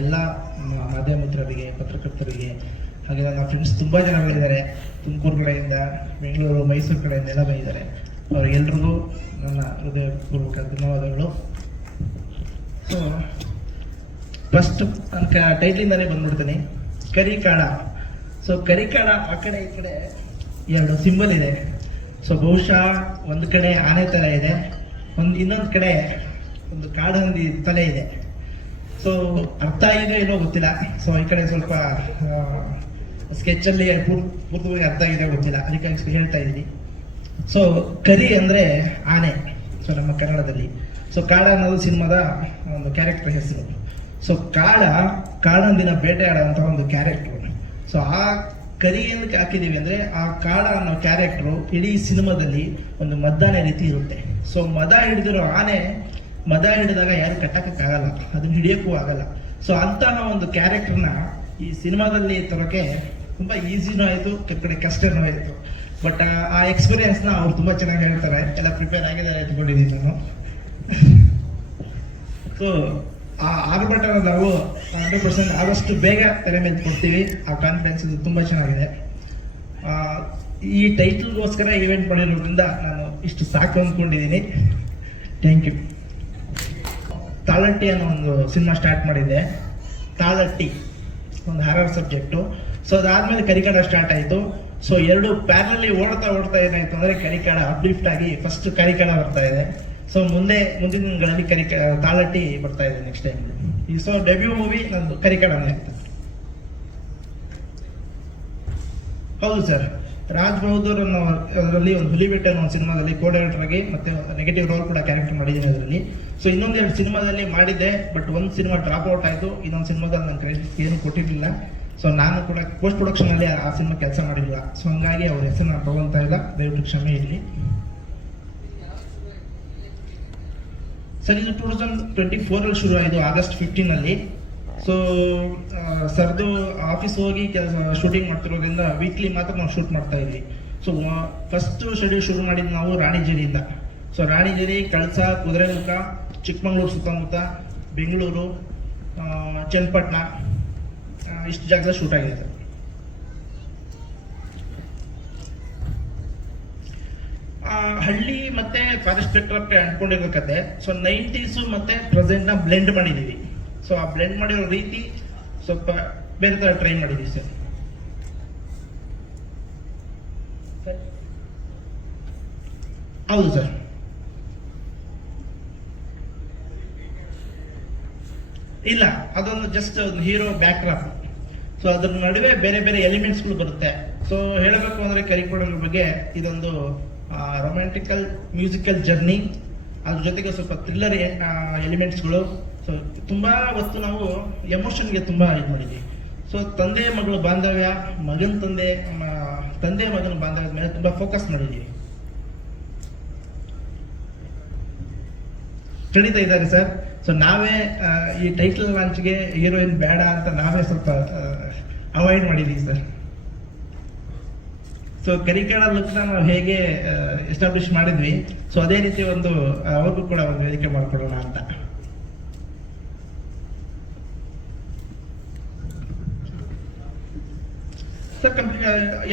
ಎಲ್ಲ ಮಾಧ್ಯಮ ಮಿತ್ರರಿಗೆ ಪತ್ರಕರ್ತರಿಗೆ ಹಾಗೆ ನನ್ನ ಫ್ರೆಂಡ್ಸ್ ತುಂಬ ಜನಗಳಿದ್ದಾರೆ ತುಮಕೂರು ಕಡೆಯಿಂದ, ಬೆಂಗಳೂರು, ಮೈಸೂರು ಕಡೆಯಿಂದ ಎಲ್ಲ ಬಂದಿದ್ದಾರೆ. ಅವರಿಗೆಲ್ರಿಗೂ ನನ್ನ ಹೃದಯಪೂರ್ವಕ ಧನ್ಯವಾದಗಳು. ಸೊ ಫಸ್ಟ್ ಟೈಟ್ಲಿಂದಲೇ ಬಂದ್ಬಿಡ್ತೀನಿ. ಕರಿಕಾಡ ಸೊ ಕರಿಕಾಡ ಆ ಕಡೆ ಈ ಕಡೆ ಎರಡು ಸಿಂಬಲ್ ಇದೆ. ಸೊ ಬಹುಶಃ ಒಂದು ಕಡೆ ಆನೆ ಥರ ಇದೆ. ಒಂದು ಇನ್ನೊಂದು ಕಡೆ ಒಂದು ಕಾಡಂದಿ ತಲೆ ಇದೆ. ಸೊ, ಅರ್ಥ ಆಗಿದೆ ಏನೋ ಗೊತ್ತಿಲ್ಲ. ಸೊ ಈ ಕಡೆ ಸ್ವಲ್ಪ ಸ್ಕೆಚಲ್ಲಿ ಪೂರ್ತಿಯಾಗಿ ಅರ್ಥ ಆಗಿದೆ ಗೊತ್ತಿಲ್ಲ. ಅದಕ್ಕೆ ಹೇಳ್ತಾ ಇದ್ದೀನಿ. ಸೊ ಕರಿ ಅಂದ್ರೆ ಆನೆ. ಸೊ ನಮ್ಮ ಕನ್ನಡದಲ್ಲಿ. ಸೊ ಕಾಳ ಅನ್ನೋದು ಸಿನಿಮಾದ ಒಂದು ಕ್ಯಾರೆಕ್ಟರ್ ಹೆಸರು. ಸೊ ಕಾಳ ಕಾಡಂದಿನ ಬೇಟೆಯಾಡುವಂತ ಒಂದು ಕ್ಯಾರೆಕ್ಟರ್ ಸೊ ಆ ಕರಿ ಏನಕ್ಕೆ ಹಾಕಿದೀವಿ ಅಂದ್ರೆ, ಆ ಕಾಳ ಅನ್ನೋ ಕ್ಯಾರೆಕ್ಟರ್ ಇಡೀ ಸಿನಿಮಾದಲ್ಲಿ ಒಂದು ಮದ್ದಾನೆ ರೀತಿ ಇರುತ್ತೆ. ಸೊ ಮದ ಹಿಡಿದಿರೋ ಆನೆ ಮದ ಹಿಡಿದಾಗ ಯಾರು ಕಟ್ಟಕ್ಕಾಗಲ್ಲ ಅದನ್ನ ಹಿಡಿಯೋಕ್ಕೂ ಆಗಲ್ಲ. ಸೊ ಅಂತಹ ಒಂದು ಕ್ಯಾರೆಕ್ಟರ್ನ ಈ ಸಿನಿಮಾದಲ್ಲಿ ತರೋಕೆ ತುಂಬಾ ಈಸಿನೂ ಆಯಿತು ಕಡೆ ಕಷ್ಟನೂ ಆಯಿತು. ಬಟ್ ಆ ಎಕ್ಸ್ಪೀರಿಯನ್ಸ್ನ ಅವ್ರು ತುಂಬಾ ಚೆನ್ನಾಗಿ ಹೇಳ್ತಾರೆ. ಎಲ್ಲ ಪ್ರಿಪೇರ್ ಆಗಿದ್ದಾರೆ ಎತ್ಕೊಂಡಿದ್ದೀನಿ ನಾನು. ಸೊ ಆ ಆರ್ಭಟನ ನಾವು ಹಂಡ್ರೆಡ್ ಪರ್ಸೆಂಟ್ ಆದಷ್ಟು ಬೇಗ ತೆರೆ ಮೇಲೆ ಕೊಡ್ತೀವಿ. ಆ ಕಾನ್ಫಿಡೆನ್ಸ್ ಇದು ತುಂಬ ಚೆನ್ನಾಗಿದೆ. ಈ ಟೈಟಲ್ಗೋಸ್ಕರ ಈವೆಂಟ್ ಮಾಡಿರೋದ್ರಿಂದ ನಾನು ಇಷ್ಟು ಸಾಕು ಅಂದ್ಕೊಂಡಿದ್ದೀನಿ. ಥ್ಯಾಂಕ್ ಯು ತಾಳಟ್ಟಿ ಅನ್ನೋ ಒಂದು ಸಿನಿಮಾ ಸ್ಟಾರ್ಟ್ ಮಾಡಿದ್ದೆ. ತಾಳಟ್ಟಿ, ಒಂದು ಹಾರರ್ ಸಬ್ಜೆಕ್ಟು ಸೊ ಅದಾದ್ಮೇಲೆ ಕರಿಕಾಡ ಸ್ಟಾರ್ಟ್ ಆಯಿತು. ಸೊ ಎರಡು ಪ್ಯಾನಲ್ಲಿ ಓಡ್ತಾ ಓಡ್ತಾ ಏನಾಯಿತು ಅಂದರೆ ಕರಿಕಾಡ ಅಪ್ಲಿಫ್ಟ್ ಆಗಿ ಫಸ್ಟ್ ಕರಿಕಾಡ ಬರ್ತಾ ಇದೆ. ಸೊ ಮುಂದೆ, ಮುಂದಿನ ದಿನಗಳಲ್ಲಿ ಕರಿಕ, ತಾಳಟ್ಟಿ ಬರ್ತಾ ಇದೆ ನೆಕ್ಸ್ಟ್ ಟೈಮ್ ಈ ಸೊ ಡೆಬ್ಯೂ ಮೂವಿ ನಂದು ಕರಿಕಡನೇ. ಅಂತ ಹೌದು ಸರ್ ರಾಜ್ ಬಹದ್ದೂರ್ ಅನ್ನೋ ಅದರಲ್ಲಿ ಒಂದು ಹುಲಿಬೆಟ್ಟ ಅನ್ನೋ ಸಿನಿಮಾದಲ್ಲಿ ಕೋ ಆಗಿ ಮತ್ತೆ ನೆಗೆಟಿವ್ ರೋಲ್ ಕೂಡ ಕ್ಯಾರೆಕ್ಟರ್ ಮಾಡಿದ್ದೀನಿ ಅದರಲ್ಲಿ. ಸೊ ಇನ್ನೊಂದು ಎರಡು ಸಿನಿಮಾದಲ್ಲಿ ಮಾಡಿದ್ದೆ ಬಟ್ ಒಂದು ಸಿನಿಮಾ ಡ್ರಾಪ್ ಔಟ್ ಆಯಿತು, ಇನ್ನೊಂದು ಸಿನಿಮಾದಲ್ಲಿ ನನ್ನ ಕ್ರೆಡಿಟ್ ಏನು ಕೊಟ್ಟಿರಲಿಲ್ಲ. ಸೊ ನಾನು ಕೂಡ ಪೋಸ್ಟ್ ಪ್ರೊಡಕ್ಷನಲ್ಲಿ ಆ ಸಿನಿಮಾ ಕೆಲಸ ಮಾಡಿಲ್ಲ ಸೊ ಹಂಗಾಗಿ ಅವ್ರ ಹೆಸರನ್ನ ತಗೊಳ್ತಾ ಇಲ್ಲ. ದಯವಿಟ್ಟು ಕ್ಷಮೆ ಇರಲಿ. ಸರ್ ಇದು ಟೂ ತೌಸಂಡ್ ಟ್ವೆಂಟಿ ಫೋರಲ್ಲಿ ಶುರು ಆಯಿತು ಆಗಸ್ಟ್ ಫಿಫ್ಟೀನಲ್ಲಿ ಸೊ ಸರ್ದು ಆಫೀಸ್ ಹೋಗಿ ಕೆಲಸ ಶೂಟಿಂಗ್ ಮಾಡ್ತಿರೋದ್ರಿಂದ ವೀಕ್ಲಿ ಮಾತ್ರ ನಾವು ಶೂಟ್ ಮಾಡ್ತಾ ಇದ್ವಿ. ಸೊ ಫಸ್ಟ್ ಶೆಡ್ಯೂಲ್ ಶುರು ಮಾಡಿದ್ದು ನಾವು ರಾಣಿಜೇರಿಯಿಂದ. ಸೊ ರಾಣಿಜೇರಿ, ಕಳಸ, ಕುದುರೆಮುಖ, ಚಿಕ್ಕಮಂಗ್ಳೂರು ಸುತ್ತಮುತ್ತ, ಬೆಂಗಳೂರು ಚನ್ನಪಟ್ಟಣ ಇಷ್ಟು ಜಾಗದಲ್ಲಿ ಶೂಟ್ ಆಗಿದೆ. ಸರ್ ಹಳ್ಳಿ ಮತ್ತೆ ಫಾರೆಸ್ಟ್ ಸೆಕ್ಟರ್ಗೆ ಅಂಟ್ಕೊಂಡಿರೋ ಕತೆ. ಸೊ ನೈಂಟೀಸು ಮತ್ತೆ ಪ್ರೆಸೆಂಟ್ನ ಬ್ಲೆಂಡ್ ಮಾಡಿದೀವಿ ಸೊ ಆ ಬ್ಲೆಂಡ್ ಮಾಡಿರೋ ರೀತಿ ಸ್ವಲ್ಪ ಬೇರೆ ತರ ಟ್ರೈ ಮಾಡಿದೀವಿ ಸರ್. ಹೌದು ಸರ್. ಇಲ್ಲ, ಅದೊಂದು ಜಸ್ಟ್ ಒಂದು ಹೀರೋ ಬ್ಯಾಕ್ ಸೊ ಅದ್ರ ನಡುವೆ ಬೇರೆ ಬೇರೆ ಎಲಿಮೆಂಟ್ಸ್ಗಳು ಬರುತ್ತೆ. ಸೊ ಹೇಳಬೇಕು ಅಂದ್ರೆ ಕರಿಕೋಡಲ್ ಬಗ್ಗೆ ಇದೊಂದು ರೊಮ್ಯಾಂಟಿಕಲ್ ಮ್ಯೂಸಿಕಲ್ ಜರ್ನಿ ಅದ್ರ ಜೊತೆಗೆ ಸ್ವಲ್ಪ ಥ್ರಿಲ್ಲರ್ ಎಲಿಮೆಂಟ್ಸ್ಗಳು ಸೊ ತುಂಬಾ ವಸ್ತು ನಾವು ಎಮೋಷನ್ಗೆ ತುಂಬಾ ಇದು ಮಾಡಿದ್ವಿ. ಸೊ ತಂದೆ ಮಗಳು ಬಾಂಧವ್ಯ, ಮಗನ ತಂದೆ ತಂದೆ ಮಗನ ಬಾಂಧವ್ಯದ ಮೇಲೆ ತುಂಬಾ ಫೋಕಸ್ ಮಾಡಿದ್ವಿ. ಖಂಡಿತ ಇದ್ದಾರೆ ಸರ್. ಸೊ ನಾವೇ ಈ ಟೈಟಲ್ ಲಾಂಚ್ಗೆ ಹೀರೋಯಿನ್ ಬೇಡ ಅಂತ ನಾವೇ ಸ್ವಲ್ಪ ಅವಾಯ್ಡ್ ಮಾಡಿದ್ದೀವಿ ಸರ್. ಸೊ ಕರಿಕಾಡ ಲುಕ್ನ ನಾವು ಹೇಗೆ ಎಸ್ಟಾಬ್ಲಿಷ್ ಮಾಡಿದ್ವಿ. ಸೊ ಅದೇ ರೀತಿ ಒಂದು ಅವ್ರಿಗೂ ಕೂಡ ಒಂದು ವೇದಿಕೆ ಮಾಡಿಕೊಡೋಣ ಅಂತ sir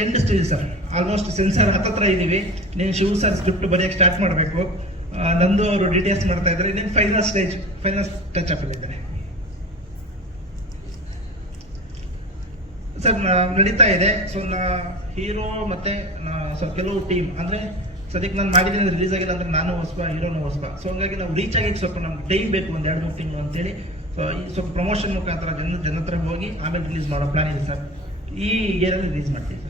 end stage sir almost censor ಹತ್ತತ್ರ ಇದ್ದೀವಿ. ನೀನು ಶಿವ ಸರ್ ಸ್ಕ್ರಿಪ್ಟ್ ಬರೆಯೋಕ್ಕೆ ಸ್ಟಾರ್ಟ್ ಮಾಡಬೇಕು. ನಂದು ಅವರು ಡಿಟೇಲ್ಸ್ ಮಾಡ್ತಾ ಇದ್ದಾರೆ. ಇನ್ನೇನು final stage final touch up ಇದ್ದಾರೆ. ಸರ್ ನಡೀತಾ ಇದೆ. ಸೊ ನಾ ಹೀರೋ ಮತ್ತೆ ಸೊ ಕೆಲವು ಟೀಮ್ ಅಂದ್ರೆ, ಸದ್ಯಕ್ಕೆ ನಾನು ಮಾಡಿದ್ದೀನಿ ರಿಲೀಸ್ ಆಗಿಲ್ಲ ಅಂದ್ರೆ ನಾನು ಹೊಸಬ ಹೀರೋನು ಹೊಸಬ. ಸೊ ಹಂಗಾಗಿ ನಾವು ರೀಚ್ ಆಗಿ ಸ್ವಲ್ಪ ನಮ್ಗೆ ಟೈಮ್ ಬೇಕು ಒಂದು ಎರಡು ಮೂರು ತಿಂಗಳು ಅಂತೇಳಿ. ಸೊ ಸ್ವಲ್ಪ ಪ್ರಮೋಷನ್ ಮುಖಾಂತರ ಜನ ಜನ ಹತ್ರ ಹೋಗಿ ಆಮೇಲೆ ರಿಲೀಸ್ ಮಾಡೋ ಪ್ಲಾನ್ ಇದೆ ಸರ್ ಈ ಇಯರಲ್ಲಿ ರಿಲೀಸ್ ಮಾಡ್ತೀವಿ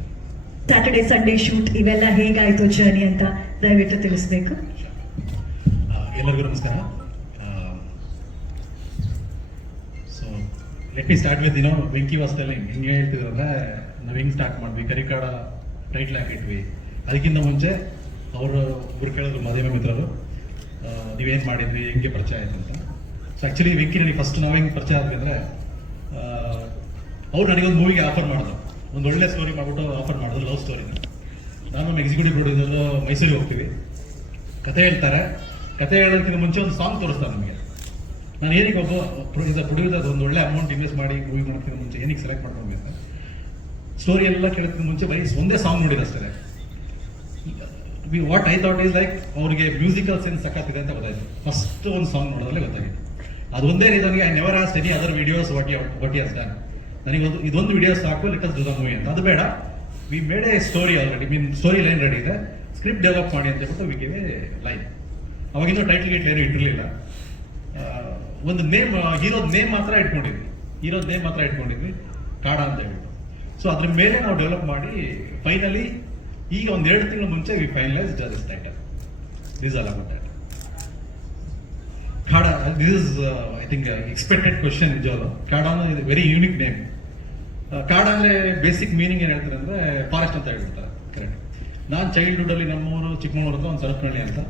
ಸ್ಯಾಟರ್ಡೇ ಸಂಡೇ ಶೂಟ್ ಇವೆಲ್ಲ ಹೇಗಾಯಿತು ಜರ್ನಿ ಅಂತ ದಯವಿಟ್ಟು ತಿಳಿಸ್ಬೇಕು. ಎಲ್ಲರಿಗೂ ನಮಸ್ಕಾರ. So let me start with ಏನೋ ವೆಂಕಿ ವಾಸ್ತಲ್ಲಿ ಹಿಂಗೆ ಹೇಳ್ತಿದ್ರಂದ್ರೆ ನಾವು ಹೆಂಗೆ ಸ್ಟಾರ್ಟ್ ಮಾಡ್ವಿ ಕರಿಕಾಡ ಟೈಟ್ಲ್ ಹಾಕಿಟ್ವಿ ಅದಕ್ಕಿಂತ ಮುಂಚೆ ಅವರು ಒಬ್ರು ಕೇಳಿದ್ರು ಮಾಧ್ಯಮ ಮಿತ್ರರು ನೀವೇನು ಮಾಡಿದ್ವಿ ಹೆಂಗೆ ಪರಿಚಯ ಆಯ್ತು? ಅಂತ. ಸೊ ಆಕ್ಚುಲಿ ವೆಂಕಿ ನನಗೆ ಫಸ್ಟ್ ನಾವು ಹೆಂಗೆ ಪರಿಚಯ ಆದ್ವಿ ಅಂದ್ರೆ ಅವ್ರು ನನಗೊಂದು ಮೂವಿಗೆ ಆಫರ್ ಮಾಡಿದ್ರು. ಒಂದು ಒಳ್ಳೆ ಸ್ಟೋರಿ ಮಾಡಿಬಿಟ್ಟು ಆಫರ್ ಮಾಡಿದ್ರು ಲವ್ ಸ್ಟೋರಿನ ನಾನು ನಮ್ಮ ಎಕ್ಸಿಕ್ಯೂಟಿವ್ ಪ್ರೊಡ್ಯೂಸರ್ ಮೈಸೂರಿಗೆ ಹೋಗ್ತೀವಿ. ಕತೆ ಹೇಳ್ತಾರೆ. ಕತೆ ಹೇಳೋದಕ್ಕಿಂತ ಮುಂಚೆ ಒಂದು ಸಾಂಗ್ ತೋರಿಸ್ತಾರೆ ನಮಗೆ. ನಾನು ಏನಕ್ಕೆ ಒಬ್ಬ ಪ್ರೊಡ್ಯೂಸರ್ ಪ್ರೊಡ್ಯೂಸರ್ ಒಂದು ಒಳ್ಳೆ ಅಮೌಂಟ್ ಇನ್ವೆಸ್ಟ್ ಮಾಡಿ ಮೂವಿ ಮಾಡೋದಕ್ಕಿಂತ ಮುಂಚೆ ಏನಕ್ಕೆ ಸೆಲೆಕ್ಟ್ ಮಾಡ್ಕೊಂಡು ಅಂತ. ಸ್ಟೋರಿ ಎಲ್ಲ ಕೇಳೋದಕ್ಕಿಂತ ಮುಂಚೆ ಬರೀ ಒಂದೇ ಸಾಂಗ್ ನೋಡಿದ್ರು ಅಷ್ಟೇ. What I thought is like ಅವ್ರಿಗೆ ಮ್ಯೂಸಿಕಲ್ ಸೆನ್ಸ್ ಸಕ್ಕತ್ತಿದೆ ಅಂತ ಗೊತ್ತಾಯ್ತು. ಫಸ್ಟ್ ಒಂದು ಸಾಂಗ್ ನೋಡೋದ್ರಲ್ಲೇ ಗೊತ್ತಾಗಿತ್ತು ಅದು ಒಂದೇ ನನಗೆ I never ask any other videos what has done ನನಗೆ ಒಂದು ಇದೊಂದು ವಿಡಿಯೋ ಸಾಕು let us do the movie ಅಂತ. ಅದು ಬೇಡ. We made a story already mean story line ready ಇದೆ. ಸ್ಕ್ರಿಪ್ಟ್ ಡೆವಲಪ್ ಮಾಡಿ ಅಂತ ಹೇಳ್ಬಿಟ್ಟು ವಿ ಗಿವ್ ಎ ಲೈನ್ ಅವಾಗಿಂದ ಟೈಟ್ಲ್ ಗೇಟ್ ಏನು ಇಟ್ಟಿರಲಿಲ್ಲ. ಒಂದು ನೇಮ್ ಹೀರೋದ ನೇಮ್ ಮಾತ್ರ ಇಟ್ಕೊಂಡಿದ್ವಿ. ಹೀರೋದ ನೇಮ್ ಮಾತ್ರ ಇಟ್ಕೊಂಡಿದ್ವಿ. ಕಾಡ ಅಂತ ಹೇಳ್ಬಿಟ್ಟು. ಸೊ ಅದ್ರ ಮೇಲೆ ನಾವು ಡೆವಲಪ್ ಮಾಡಿ ಫೈನಲಿ ಈಗ ಒಂದು ಎರಡು ತಿಂಗಳ ಮುಂಚೆ we finalise this title this all about that Kaada this is I think expected question ನಿಜವಲ್ಲ ಕಾಡ ವೆರಿ ಯೂನಿಕ್ ನೇಮ್ ಕಾಡ ಅಂದ್ರೆ ಬೇಸಿಕ್ ಮೀನಿಂಗ್ ಏನ್ ಹೇಳ್ತಾರೆ ಅಂದ್ರೆ ಫಾರೆಸ್ಟ್ ಅಂತ ಹೇಳ್ಬಿಡ್ತಾರೆ ಕರೆಕ್ಟ್ ನಾನು ಚೈಲ್ಡ್ಹುಡ್ ಅಲ್ಲಿ ನಮ್ಮೂರು, ಚಿಕ್ಕಮಗಳೂರು ಅಂತ ಒಂದು ಸರಪನಹಳ್ಳಿ ಅಂತ.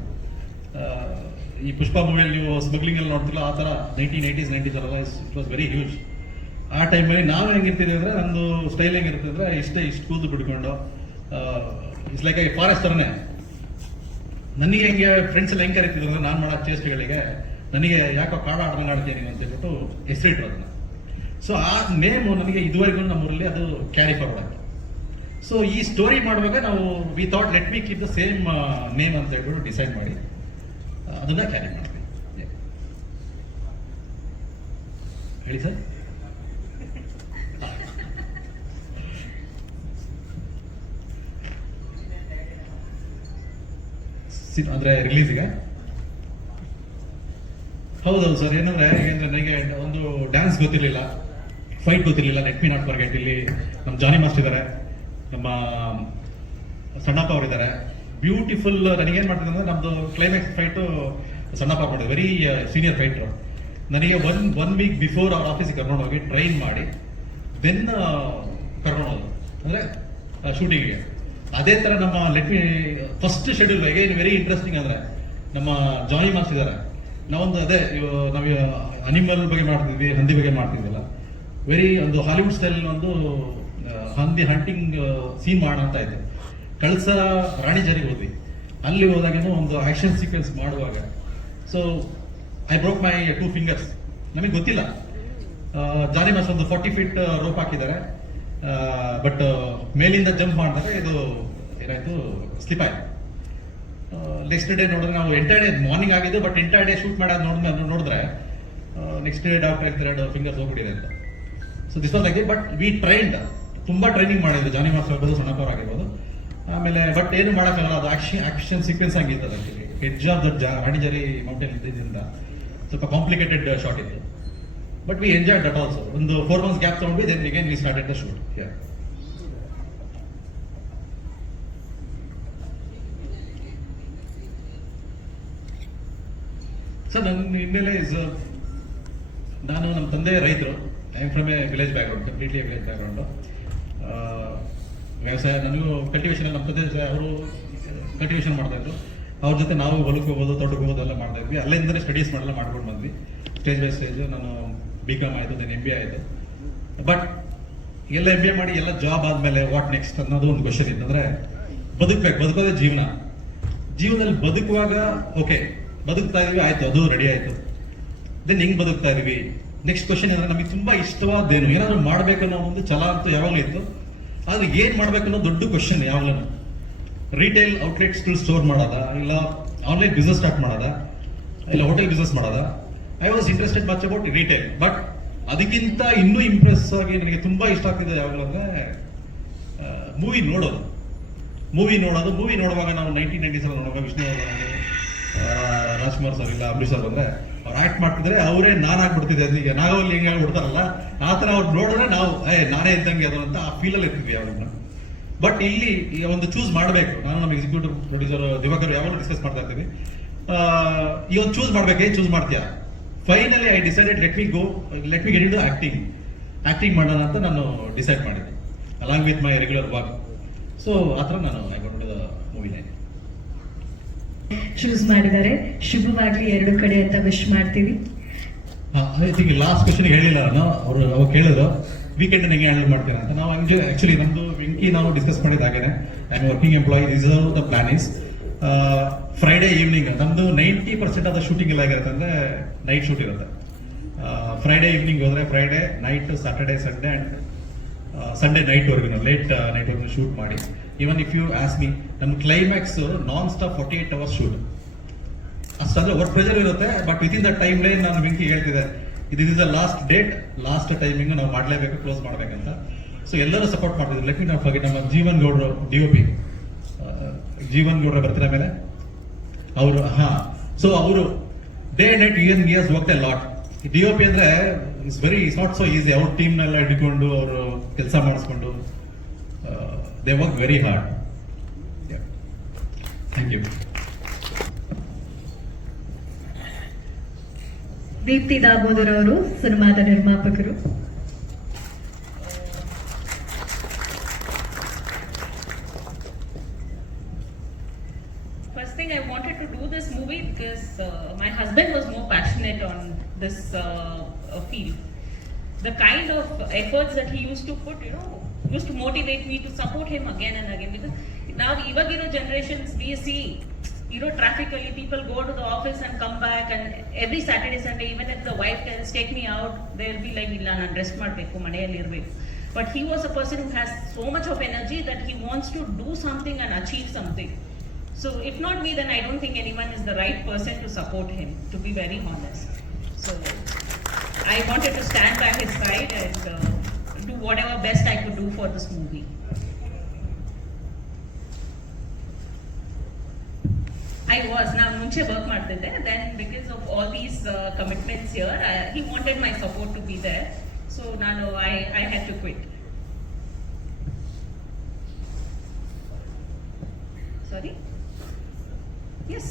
ಈ ಪುಷ್ಪ ಮೂವಿಯಲ್ಲಿ ನೀವು ಸ್ಮಗ್ಲಿಂಗ್ ಅಲ್ಲಿ ನೋಡ್ತಿಲ್ಲ ಆ ಥರ ನೈನ್ಟೀನ್ ಏಯ್ಟೀಸ್ ನೈನ್ಟೀಸ್ ಅಲ್ಲ ಇಟ್ ವಾಸ್ ವೆರಿ ಹ್ಯೂಜ್ ಆ ಟೈಮಲ್ಲಿ ನಾವು ಹೆಂಗಿರ್ತೀವಿ ಅಂದ್ರೆ ನಂದು ಸ್ಟೈಲ್ ಹೆಂಗಿರುತ್ತೆ ಅಂದ್ರೆ ಇಷ್ಟೇ ಇಷ್ಟು ಕೂದು ಬಿಟ್ಕೊಂಡು ಇಟ್ಸ್ ಲೈಕ್ ಐ ಫಾರೆಸ್ಟ್ ಥರನೇ ನನಗೆ ಹೆಂಗೆ ಫ್ರೆಂಡ್ಸ್ ಎಲ್ಲ ಹೆಂಗೆ ಕರಿತಿದ್ರು ಅಂದ್ರೆ ನಾನು ಮಾಡೋ ಚೇಷ್ಟೆಗಳಿಗೆ ನನಗೆ ಯಾಕೋ ಕಾಡ ಆಡ್ದಂಗೆ ಆಡ್ತೀನಿ ಅಂತ ಹೇಳ್ಬಿಟ್ಟು ಹೆಸರಿಟ್ರು ಅದನ್ನ. ಸೊ ಆ ನೇಮು ನನಗೆ ಇದುವರೆಗೂ ನಮ್ಮೂರಲ್ಲಿ ಅದು ಕ್ಯಾರಿ ಫಾರ್ವರ್ಡ್ ಆಗಿದೆ. ಸೊ ಈ ಸ್ಟೋರಿ ಮಾಡುವಾಗ ನಾವು we thought let me keep the same name ಅಂತ ಹೇಳ್ಬಿಟ್ಟು ಡಿಸೈಡ್ ಮಾಡಿ ಅದನ್ನ ಕ್ಯಾರಿ ಮಾಡ್ತೀವಿ. ಹೇಳಿ ಸರ್ ಅಂದ್ರೆ ರಿಲೀಸ್ಗೆ ಹೌದೌದು ಸರ್ ಏನಂದ್ರೆ ಏನಂದ್ರೆ ನನಗೆ ಒಂದು ಡ್ಯಾನ್ಸ್ ಗೊತ್ತಿರಲಿಲ್ಲ. ಫೈಟ್ ಗೊತ್ತಿರಲಿಲ್ಲ ಲೆಟ್ ಮಿ ನಾಟ್ ಫಾರ್ಗೆಟ್ ಇಲ್ಲಿ ನಮ್ಮ ಜಾನಿ ಮಾಸ್ಟರ್ ಇದ್ದಾರೆ ನಮ್ಮ ಸಣ್ಣಪ್ಪ ಅವರಿದ್ದಾರೆ ಬ್ಯೂಟಿಫುಲ್ ನನಗೇನು ಮಾಡ್ತಿದ್ದೆ ಅಂದ್ರೆ ನಮ್ಮದು ಕ್ಲೈಮ್ಯಾಕ್ಸ್ ಫೈಟು ಸಣ್ಣಪ್ಪ ಮಾಡಿದ್ರು ವೆರಿ ಸೀನಿಯರ್ ಫೈಟ್ರು ನನಗೆ ಒನ್ ಒನ್ ವೀಕ್ ಬಿಫೋರ್ ಅವ್ರ ಆಫೀಸಿಗೆ ಕರ್ಕೊಂಡು ಹೋಗಿ ಟ್ರೈನ್ ಮಾಡಿ ದೆನ್ ಕರ್ಕೊಂಡು ಹೋದ್ರು. ಅಂದರೆ ಶೂಟಿಂಗಿಗೆ ಅದೇ ಥರ ನಮ್ಮ ಲೆಟ್ ಮಿ ಫಸ್ಟ್ ಶೆಡ್ಯೂಲ್ ಹೇಗೆ ವೆರಿ ಇಂಟ್ರೆಸ್ಟಿಂಗ್ ಅಂದರೆ ನಮ್ಮ ಜಾನಿ ಮಾಸ್ ಇದ್ದಾರೆ ನಾವೊಂದು ಅದೇ ನಾವು ಅನಿಮಲ್ ಬಗ್ಗೆ ಮಾಡ್ತಿದ್ವಿ, ಹಂದಿ ಬಗ್ಗೆ ಮಾಡ್ತಿದ್ವಲ್ಲ. ವೆರಿ ಒಂದು ಹಾಲಿವುಡ್ ಸ್ಟೈಲ್ ಒಂದು ಹಂದಿ ಹಂಟಿಂಗ್ ಸೀನ್ ಅಂತ ಇದೆ ಕಳಸ ರಾಣಿ ಜರಿಗೆ ಹೋದ್ವಿ. ಅಲ್ಲಿ ಹೋದಾಗೇನು ಒಂದು ಆಕ್ಷನ್ ಸೀಕ್ವೆನ್ಸ್ ಮಾಡುವಾಗ. So I broke my two fingers ನಮಗೆ ಗೊತ್ತಿಲ್ಲ. ಜಾನಿ ಮಾಸ್ ಒಂದು ಫಾರ್ಟಿ ಫೀಟ್ ರೋಪ್ ಹಾಕಿದ್ದಾರೆ. ಬಟ್ ಮೇಲಿಂದ ಜಂಪ್ ಮಾಡಿದಾಗ ಇದು ಏನಾಯ್ತು ಸ್ಲಿಪ್ ಆಯ್ತು. ನೆಕ್ಸ್ಟ್ ಡೇ ನೋಡಿದ್ರೆ ನಾವು ಎಂಟರ್ ಡೇ ಮಾರ್ನಿಂಗ್ ಆಗಿದ್ದು ಬಟ್ ಎಂಟೈರ್ ಡೇ ಶೂಟ್ ಮಾಡೋದು ನೋಡಿದ್ರೆ ನೋಡಿದ್ರೆ ನೆಕ್ಸ್ಟ್ ಡೇ ಡಾಕ್ಟರ್ ಎರಡು ಫಿಂಗರ್ಸ್ ಹೋಗ್ಬಿಟ್ಟಿದೆ ಅಂತ. So this was like but we trained ತುಂಬಾ ಟ್ರೈನಿಂಗ್ ಮಾಡಿದ್ರು ಜಾನಿ ಮಾಸ್ ಆಗ್ಬೋದು ಸಣ್ಣಪ್ಪವ್ರು ಆಗಿರ್ಬೋದು. ಆಮೇಲೆ ಬಟ್ ಏನು ಮಾಡೋಕ್ಕಾಗಲ್ಲ ಅದು ಆಕ್ಷನ್ ಆಕ್ಷನ್ ಸೀಕ್ವೆನ್ಸ್ ಆಗಿತ್ತು ಅದಕ್ಕೆ edge of the Ranijhari mountain ಇದ್ದಿದ್ದರಿಂದ ಸ್ವಲ್ಪ ಕಾಂಪ್ಲಿಕೇಟೆಡ್ ಶಾಟ್ ಇತ್ತು. But we enjoy that also ಒಂದು ಫೋರ್ ಮಂತ್ಸ್ ಗ್ಯಾಪ್ ತೊಗೊಂಡ್ವಿ then again we started the shoot sir ನನ್ನ ಹಿನ್ನೆಲೆ ಇಸ್ ನಾನು ನಮ್ಮ ತಂದೆ ರೈತರು. I from a village background completely village background ವ್ಯವಸಾಯ ನನಗೂ ಕಲ್ಟಿವೇಶನ್ ನಮ್ಮ ತಂದೆ ಅವರು ಕಲ್ಟಿವೇಶನ್ ಮಾಡ್ತಾ ಇದ್ರು. ಅವ್ರ ಜೊತೆ ನಾವು ಹೊಲಕ್ಕೆ ಹೋಗೋದು, ತೋಟಕ್ಕೆ ಹೋಗೋದು ಎಲ್ಲ ಮಾಡ್ತಾ ಇದ್ವಿ. ಅಲ್ಲಿಂದಲೇ ಸ್ಟಡೀಸ್ ಮಾಡಲ್ಲ ಮಾಡ್ಕೊಂಡು ಬಂದ್ವಿ. ಸ್ಟೇಜ್ ಬೈ ಸ್ಟೇಜ್ ನಾನು ಬಿ ಕಾಮ್ ಆಯಿತು ದೆನ್ ಎಂ ಬಿ ಆಯಿತು. ಬಟ್ ಎಲ್ಲ ಎಂ ಬಿ ಎ ಮಾಡಿ ಎಲ್ಲ ಜಾಬ್ ಆದಮೇಲೆ ವಾಟ್ ನೆಕ್ಸ್ಟ್ ಅನ್ನೋದು ಒಂದು ಕ್ವಶನ್ ಇತ್ತು. ಅಂದರೆ ಬದುಕಬೇಕು, ಬದುಕೋದೇ ಜೀವನ. ಜೀವನದಲ್ಲಿ ಬದುಕುವಾಗ ಓಕೆ ಬದುಕ್ತಾ ಇದೀವಿ, ಆಯಿತು, ಅದು ರೆಡಿ ಆಯಿತು. ದೆನ್ ಹಿಂಗೆ ಬದುಕ್ತಾ ಇದೀವಿ? ನೆಕ್ಸ್ಟ್ ಕ್ವಶನ್ ಏನಂದ್ರೆ, ನಮಗೆ ತುಂಬಾ ಇಷ್ಟವಾದ್ದೇನು? ಏನಾದ್ರು ಮಾಡ್ಬೇಕು ಅನ್ನೋ ಒಂದು ಛಲ ಅಂತೂ ಯಾವಾಗಲೂ ಇತ್ತು. ಆದ್ರೆ ಏನ್ ಮಾಡ್ಬೇಕು ಅನ್ನೋ ದೊಡ್ಡ ಕ್ವಶನ್ ಯಾವಾಗಲೂ. ರಿಟೇಲ್ ಔಟ್ಲೆಟ್ ಸ್ಟಿಲ್ ಸ್ಟೋರ್ ಮಾಡೋದ? ಇಲ್ಲ ಆನ್ಲೈನ್ ಬಿಸ್ನೆಸ್ ಸ್ಟಾರ್ಟ್ ಮಾಡೋದ? ಇಲ್ಲ ಹೋಟೆಲ್ ಬಿಸ್ನೆಸ್ ಮಾಡೋದ? I was interested much about retail but ಅದಕ್ಕಿಂತ ಇನ್ನೂ ಇಂಪ್ರೆಸ್ ಆಗಿ ನನಗೆ ತುಂಬಾ ಇಷ್ಟ ಆಗ್ತಿದೆ ಯಾವಾಗಲೂ ಅಂದ್ರೆ ಮೂವಿ ನೋಡೋದು. ಮೂವಿ ನೋಡೋದು. ಮೂವಿ ನೋಡುವಾಗ ನಾವು ನೈನ್ಟೀನ್ ನೈಂಟಿ ಸೆವೆನ್ ನೋಡುವಾಗ ವಿಷ್ಣು ರಾಜ್ಕುಮಾರ್ ಸರ್ ಇಲ್ಲ, ಅಮೃತ್ ಸರ್ ಬಂದ್ರೆ ಅವ್ರು ಆಕ್ಟ್ ಮಾಡ್ತಿದ್ರೆ, ಅವರೇ ನಾನಾಗ್ಬಿಡ್ತಿದ್ದೆ ಅದು ಈಗ ನಾಗವಲ್ಲಿ ಹೆಂಗೆ ಆಗ್ಬಿಡ್ತಾರಲ್ಲ, ಆ ಥರ ಅವ್ರು ನೋಡಿದ್ರೆ ನಾವು, ಏ, ನಾನೇ ಇದ್ದಂಗೆ ಅದು ಅಂತ ಆ ಫೀಲಲ್ಲಿ ಇರ್ತೀವಿ ಅವ್ರನ್ನ. ಬಟ್ ಇಲ್ಲಿ ಒಂದು ಚೂಸ್ ಮಾಡಬೇಕು. ನಾನು ನಮ್ಮ ಎಕ್ಸಿಕ್ಯೂಟಿವ್ ಪ್ರೊಡ್ಯೂಸರ್ ದಿವಾಕರ್ ಯಾವಾಗಲೂ ಡಿಸ್ಕಸ್ ಮಾಡ್ತಾ ಇರ್ತೀವಿ ಈ ಒಂದು ಚೂಸ್ ಮಾಡ್ಬೇಕು ಚೂಸ್ ಮಾಡ್ತೀಯಾ? Finally I decided let me go let me get in acting acting ಮಾಡೋಣ ಅಂತ ನಾನು ಡಿಸೈಡ್ ಮಾಡಿದ್ದೆ along with my regular work so ಆ ಥರ ನಾನು ಚೂಸ್ ಮಾಡಿದ್ದಾರೆ ಶುಭವಾಗ್ಲಿ ಎರಡು ಕಡೆ ಅಂತ ವಿಶ್ ಮಾಡ್ತೀವಿ. ಐ ಥಿಂಕ್ ಲಾಸ್ಟ್ ಕ್ವಶನ್ ಹೇಳಿಲ್ಲ ನಾನು. ಅವರು ಅವಾಗ ಕೇಳಿದ್ರು. ವೀಕೆಂಡ್ ಹೆಂಗೆ ಹ್ಯಾಂಡಲ್ ಮಾಡ್ತೀರ ಅಂತ. ನಾವು ಹಂಗೆ ಆಕ್ಚುಲಿ ನಮ್ದು ವೆಂಕಿ ನಾವು discuss ಮಾಡಿದ್ದಾಗೇನೆ. I working employee reserve the plan is Friday evening ನಮ್ದು ನೈಂಟಿ ಪರ್ಸೆಂಟ್ ಆದ ಶೂಟಿಂಗ್ ಎಲ್ಲ ಆಗಿರುತ್ತೆ. ಅಂದ್ರೆ ನೈಟ್ ಶೂಟ್ ಇರುತ್ತೆ. ಫ್ರೈಡೇ ಈವ್ನಿಂಗ್ ಹೋದ್ರೆ Friday night Saturday Sunday and Sunday night ನೈಟ್ವರೆಗೂ late ನೈಟ್ವರೆಗೂ ಶೂಟ್ ಮಾಡಿ. Even if you ask me ನಮ್ಮ climax non stop forty eight hours shoot ಅಷ್ಟಾದ್ರೆ work pressure ಇರುತ್ತೆ but within the time line ನಾನು ವಿಂಕಿ ಹೇಳ್ತಿದ್ದೆ ಇದು is the last date last timing ನಾವು ಮಾಡಲೇಬೇಕು close ಮಾಡಬೇಕಂತ. ಸೊ ಎಲ್ಲರೂ ಸಪೋರ್ಟ್ ಮಾಡ್ತಿದ್ರು. ಲೆಟ್ ಮಿ ನಾಟ್ ಫಾರ್ಗೆಟ್ ನಮ್ಮ ಜೀವನ್ ಗೌಡ್ರು ಡಿ ಒ ಪಿ ಜೀವನ್ ಗೌಡ್ರ ಬರ್ತಿರ ಮೇಲೆ. ಅವರು, ಹಾ. ಸೊ ಅವರು day and night year years ಹೋಗ್ತಾ ಲಾಟ್ ಡಿ ಒ ಪಿ ಅಂದ್ರೆ it's very it's not so easy ಅವ್ರ ಟೀಮ್ನೆಲ್ಲ ಹಿಡ್ಕೊಂಡು, ಅವರು ಕೆಲಸ ಮಾಡಿಸ್ಕೊಂಡು they work very hard thank you Deepti Damodar ಅವರು ಸಿನಿಮಾದ ನಿರ್ಮಾಪಕರು First thing, I wanted to do this movie because uh, my husband was more passionate on this uh, uh, field. The kind of efforts that he used to put, you know, used to motivate me to support him again and again. Because now, ಇವಗಿರೋ generations, we see, you know, traffically people go to the office and come back, and every Saturday, Sunday, even if the wife tells, take me out, they'll be like, ಇಲ್ಲ ನಾನು rest ಮಾಡಬೇಕು ಮನೆಯಲ್ಲಿ ಇರಬೇಕು but he was a person who has so much of energy that he wants to do something and achieve something So if not me, then I don't think anyone is the right person to support him, to be very honest. So I wanted to stand by his side and uh, do whatever best I could do for this movie. I was now ಮುಂಚೆ work ಮಾಡ್ತಿದ್ದೆ then because of all these uh, commitments here I, he wanted my support to be there so ನಾನು I, I had to quit sorry yes